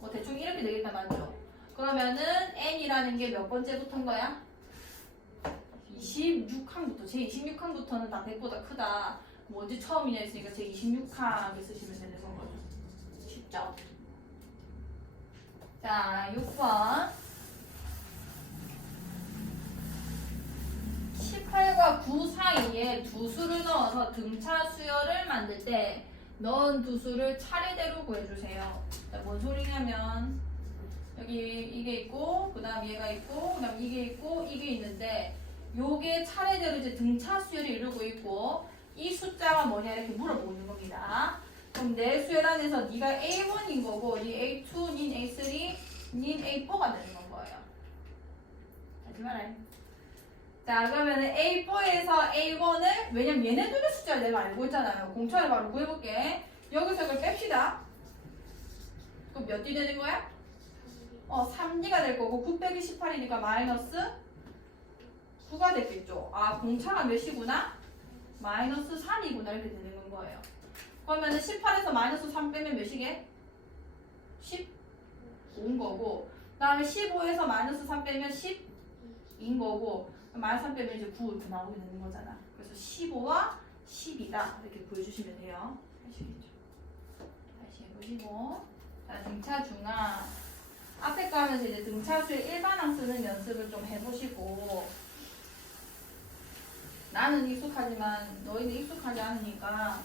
뭐 대충 이렇게 되겠다, 맞죠? 그러면은 n이라는 게 몇 번째부터인 거야? 26항부터, 제 26항부터는 다 100보다 크다. 뭐 언제 처음이냐 했으니까 제 26항을 쓰시면 되는 거죠. 쉽죠? 자, 6번. 18과 9 사이에 두 수를 넣어서 등차 수열을 만들 때 넣은 두 수를 차례대로 구해주세요. 자, 뭔 소리냐면 여기 이게 있고, 그 다음 얘가 있고, 그 다음 이게 있고, 이게 있는데 요게 차례대로 이제 등차 수열을 이루고 있고, 이 숫자가 뭐냐 이렇게 물어보고 있는 겁니다. 그럼 내 수열 안에서 네가 A1인 거고, 니 A2, 닌 A3, 닌 A4가 되는 건 거예요. 하지 말아요. 자, 그러면은 A4에서 A1을, 왜냐면 얘네들의 숫자를 내가 알고 있잖아요. 공차를 바로 구해볼게. 여기서 이걸 뺍시다. 그럼 몇 D 되는 거야? 3D가 될 거고, 9 빼기 18이니까 마이너스 9가 됐겠죠. 아, 공차가 몇이구나? 마이너스 3이구나. 이렇게 되는 건 거예요. 그러면은 18에서 마이너스 3 빼면 몇이게? 15인 거고, 그 다음에 15에서 마이너스 3 빼면 10인 거고, 마이너스 3 빼면 이제 9 이렇게 나오게 되는 거잖아. 그래서 15와 10이다. 이렇게 보여주시면 돼요. 아시겠죠? 다시 해보시고. 자, 등차 중앙. 앞에 거 하면서 이제 등차수의 일반항 쓰는 연습을 좀 해보시고, 나는 익숙하지만 너희는 익숙하지 않으니까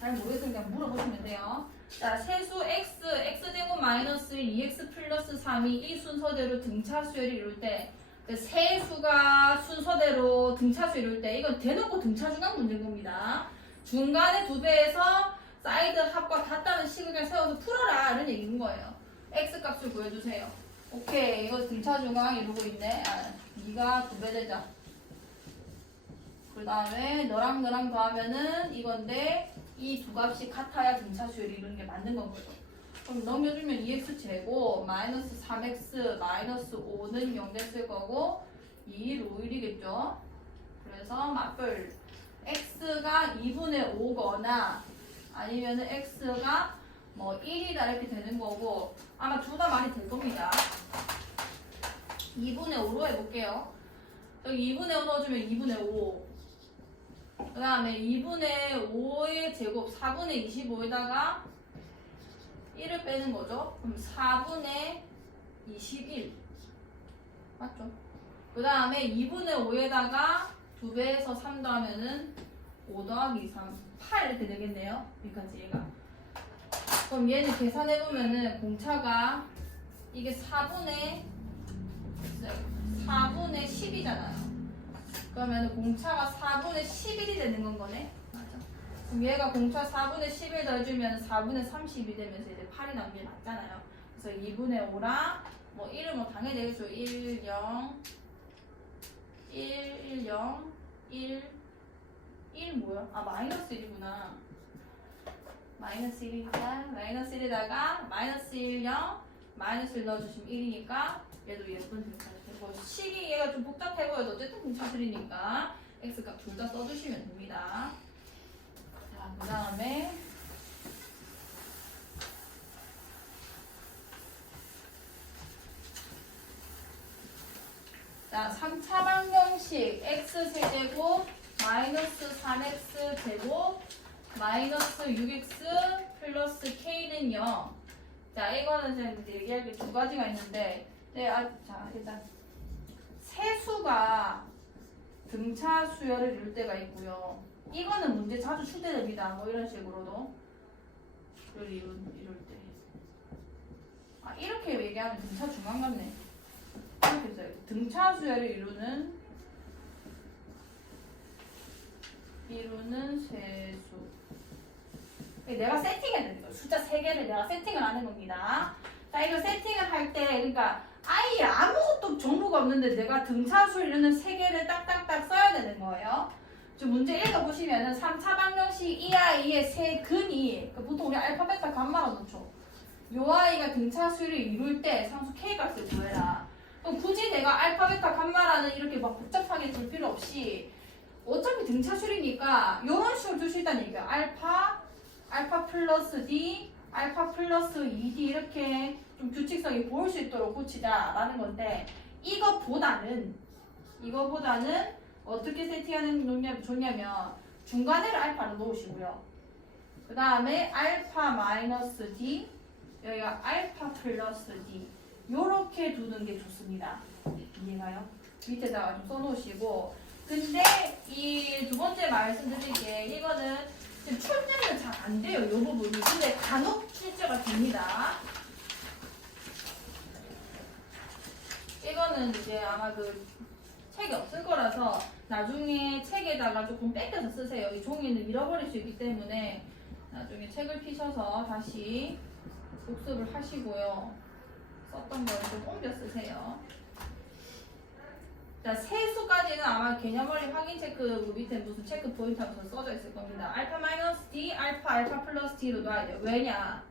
잘 모르겠으니까 물어보시면 돼요. 자, 세수 x, x제곱 마이너스 2x 플러스 3이 이 순서대로 등차수열을 이룰 때, 그 세수가 순서대로 등차수 이룰 때, 이건 대놓고 등차 중앙 문제인 겁니다. 중간에 두 배에서 사이드 합과 같다는 식을 그냥 세워서 풀어라 이런 얘기인 거예요. x 값을 구해주세요. 오케이, 이거 등차 중앙 이루고 있네. 네가 두 배 되자. 그 다음에 너랑 너랑 더하면은 이건데 이 두 값이 같아야 등차 수열이 이루는 게 맞는 건 거죠. 그럼 넘겨주면 2x 제곱 마이너스 3x 마이너스 5는 0 됐을 거고 2일 5일이겠죠. 그래서 맞불 x가 2분의 5거나 아니면은 x가 뭐 1이다 이렇게 되는 거고, 아마 둘 다 말이 될 겁니다. 2분의 5로 해볼게요. 여기 2분의 5 넣어주면 2분의 5. 그 다음에 2분의 5의 제곱 4분의 25에다가 1을 빼는 거죠. 그럼 4분의 21 맞죠? 그 다음에 2분의 5에다가 2배에서 3 더하면은 5 더하기 3 8 이렇게 되겠네요. 여기까지 얘가. 그럼 얘는 계산해보면은 공차가 이게 4분의 10이잖아요. 그러면 공차가 4분의 11이 되는 건 거네. 맞아. 그럼 얘가 공차 4분의 11 더해주면 4분의 30이 되면서 이제 8이 나오는 게 맞잖아요. 그래서 2분의 5랑 뭐 1은 뭐 당연히 되겠죠. 1, 0, 1, 0, 1 뭐야? 아, 마이너스 1이구나. 마이너스 1이니까 마이너스 1에다가 마이너스 1, 0, 마이너스 1 넣어주시면 1이니까 얘도 예쁜 등차수. 식이 얘가 좀 복잡해 보여도 어쨌든 등차수니까 x값 둘 다 써주시면 됩니다. 자, 그 다음에 자, 3차 방정식 x세제곱 마이너스 3x 제곱 마이너스 6x 플러스 k는 0. 자, 이거는 이제 얘기할 게 두 가지가 있는데, 네, 자, 일단 세수가 등차 수열을 이룰 때가 있고요. 이거는 문제 자주 출제됩니다. 뭐 이런 식으로도 이룰 때. 아, 이렇게 얘기하면 등차 중간 같네. 이렇게 써요. 등차 수열을 이루는 세수. 내가 세팅했는 거. 숫자 3개를 내가 세팅을 하는 겁니다. 자, 이거 세팅을 할 때, 그러니까 아예 아무것도 정보가 없는데 내가 등차수 이루는 3개를 딱딱딱 써야 되는 거예요. 좀 문제 읽어보시면은 3차 방정식 이 아이의 세 근이, 그러니까 보통 우리 알파, 베타, 감마로 놓죠. 요 아이가 등차수를 이룰 때 상수 k 값을 구해라. 그럼 굳이 내가 알파, 베타, 감마라는 이렇게 막 복잡하게 줄 필요 없이 어차피 등차수리니까 이런 식으로 줄 수 있다는 얘기야. 알파 플러스 D, 알파 플러스 2D 이렇게 좀 규칙성이 보일 수 있도록 고치자라는 건데 이거보다는 어떻게 세팅하는 좋냐면 중간에를 알파를 놓으시고요. 그 다음에 알파 마이너스 D, 여기가 알파 플러스 D 요렇게 두는 게 좋습니다. 이해가요? 밑에다가 좀 써놓으시고 근데 이 두 번째 말씀드린 게 이거는 출제는 잘 안 돼요. 이 부분이. 근데 간혹 출제가 됩니다. 이거는 이제 아마 그 책이 없을 거라서 나중에 책에다가 조금 뺏겨서 쓰세요. 이 종이는 잃어버릴 수 있기 때문에 나중에 책을 피셔서 다시 복습을 하시고요. 썼던 걸 좀 옮겨 쓰세요. 자, 세수까지는 아마 개념원리 확인 체크 그 밑에 무슨 체크 포인트 하면서 써져 있을 겁니다. 알파 마이너스 D, 알파 플러스 D로 놔야 돼요. 왜냐?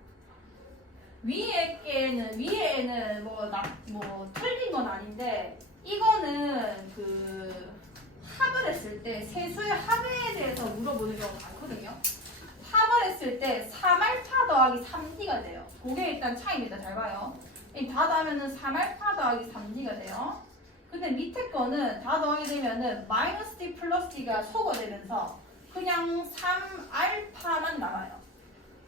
위에는 뭐 틀린 건 아닌데 이거는 그 합을 했을 때 세수의 합에 대해서 물어보는 경우가 많거든요. 합을 했을 때 3알파 더하기 3D가 돼요. 그게 일단 차이입니다. 잘 봐요. 다 더하면은 3알파 더하기 3D가 돼요. 근데 밑에 거는 다 더하게 되면은 마이너스 D 플러스 D가 소거되면서 그냥 3알파만 남아요.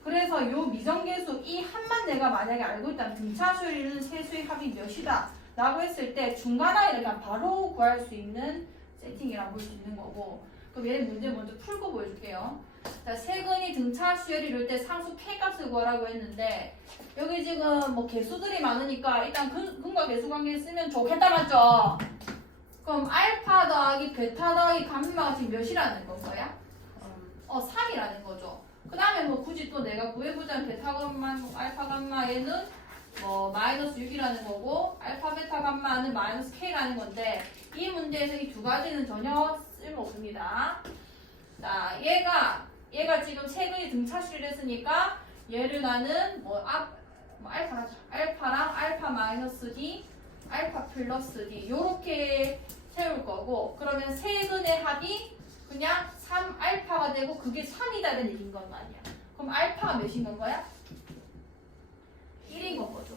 그래서 요 미정계수 이 합만 내가 만약에 알고 있다면 등차수율은 세수의 합이 몇이다 라고 했을 때 중간 아이를 그냥 바로 구할 수 있는 세팅이라고 볼 수 있는 거고 그럼 얘 문제 먼저 풀고 보여줄게요. 자, 세근이 등차수열을 이룰 때 상수 K값을 구하라고 했는데 여기 지금 뭐 개수들이 많으니까 일단 근과 개수 관계 쓰면 좋겠다 맞죠? 그럼 알파 더하기 베타 더하기 감마가 지금 몇이라는 거야? 3이라는 거죠. 그 다음에 뭐 굳이 또 내가 구해보자면 베타 감마, 알파 감마 얘는 뭐 마이너스 6이라는 거고 알파 베타 감마는 마이너스 K라는 건데 이 문제에서 이 두 가지는 전혀 쓸모없습니다. 자, 얘가 지금 세근이 등차수를 했으니까 얘를 나는 알파랑 알파 마이너스 D, 알파 플러스 D 요렇게 세울 거고 그러면 세근의 합이 그냥 3알파가 되고 그게 3이다는 얘기인 건 아니야. 그럼 알파가 몇인 건 거야? 1인 건 거죠.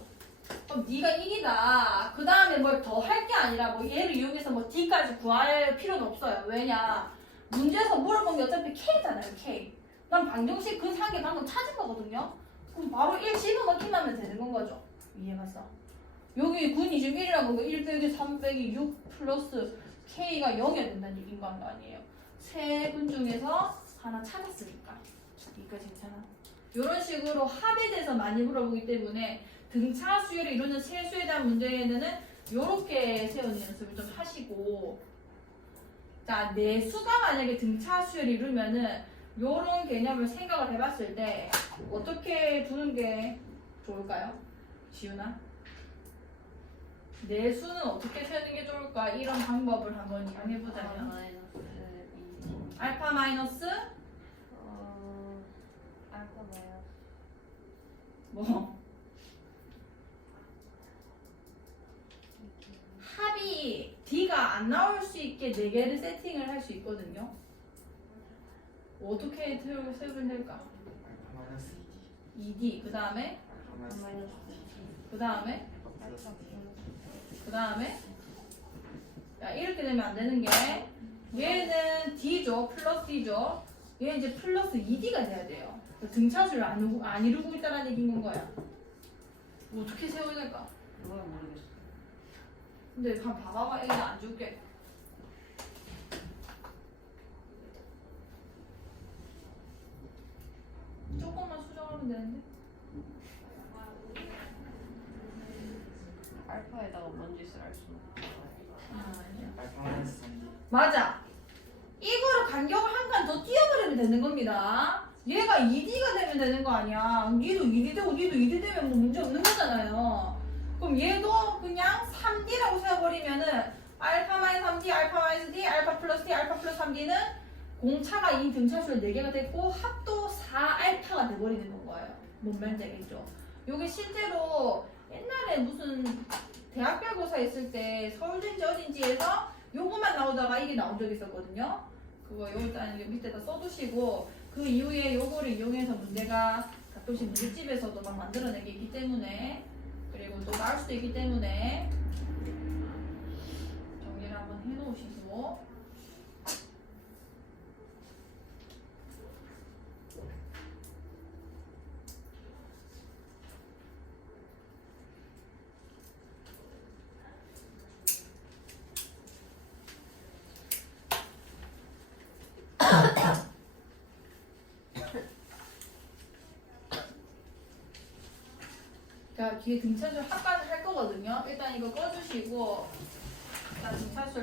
그럼 네가 1이다. 그 다음에 뭘 더 할 게 아니라 뭐 얘를 이용해서 뭐 D까지 구할 필요는 없어요. 왜냐? 문제에서 물어본 게 어차피 K잖아요. K. 난 방정식 그 상계 방금 찾은 거거든요. 그럼 바로 1 집어넣기만 하면 되는 건 거죠. 이해갔어? 여기 군이 지금 1이라는 거 1 빼기 3 빼기 6 플러스 K가 0이 된다는 얘기인 거 아니에요. 세 분 중에서 하나 찾았으니까. 여기까지 괜찮아? 이런 식으로 합에 대해서 많이 물어보기 때문에 등차 수열을 이루는 세수에 대한 문제에는 이렇게 세우는 연습을 좀 하시고 자, 내수가 만약에 등차 수열을 이루면은 이런 개념을 생각을 해봤을 때 어떻게 두는 게 좋을까요? 지훈아? 내수는 어떻게 세는 게 좋을까? 이런 방법을 한번 이용해보자면 알파 마이너스 알파 마이너스 뭐 합이 D가 안 나올 수 있게 4개를 세팅을 할 수 있거든요. 어떻게 세우면 될까? 마이너스 2D 그 다음에 마이너스 그 다음에 알파 플러스 그 다음에 야, 이렇게 되면 안 되는 게 얘는 D죠. 플러스 D죠. 얘는 이제 플러스 2D가 돼야 돼요. 등차수를 안 이루고 있다는 얘기인 건 거야. 어떻게 세워야 될까? 그걸 모르겠어. 근데 한번 봐봐봐. 얘는 안 줄게. 조금만 수정하면 되는데. 알파에다가 뭔 짓을 할 수는 없어. 아니야. 알파 마이너스 3D. 맞아. 이거를 간격을 한 칸 더 띄워버리면 되는 겁니다. 얘가 2D가 되면 되는 거 아니야. 얘도 2D 되고 얘도 2D 되면 뭐 문제 없는 거잖아요. 그럼 얘도 그냥 3D라고 세워버리면은 알파 마이너스 3D, 알파 마이너스 D, 알파 플러스 D, 알파 플러스 3D는 공차가 이 등차수로 4개가 됐고 합도 4알파가 돼버리는 건 거예요. 뭔 말인지 알겠죠? 요게 실제로 옛날에 무슨 대학별고사 있을 때 서울대인지 어딘지에서 요거만 나오다가 이게 나온 적이 있었거든요. 그거 요 일단 요 밑에다 써두시고 그 이후에 요거를 이용해서 문제가 가끔씩 문제집에서도 막 만들어낸 게 있기 때문에 그리고 또 나올 수도 있기 때문에 정리를 한번 해놓으시고 자, 뒤에 등차수 합반을 할 거거든요. 일단 이거 꺼주시고, 일단 등차수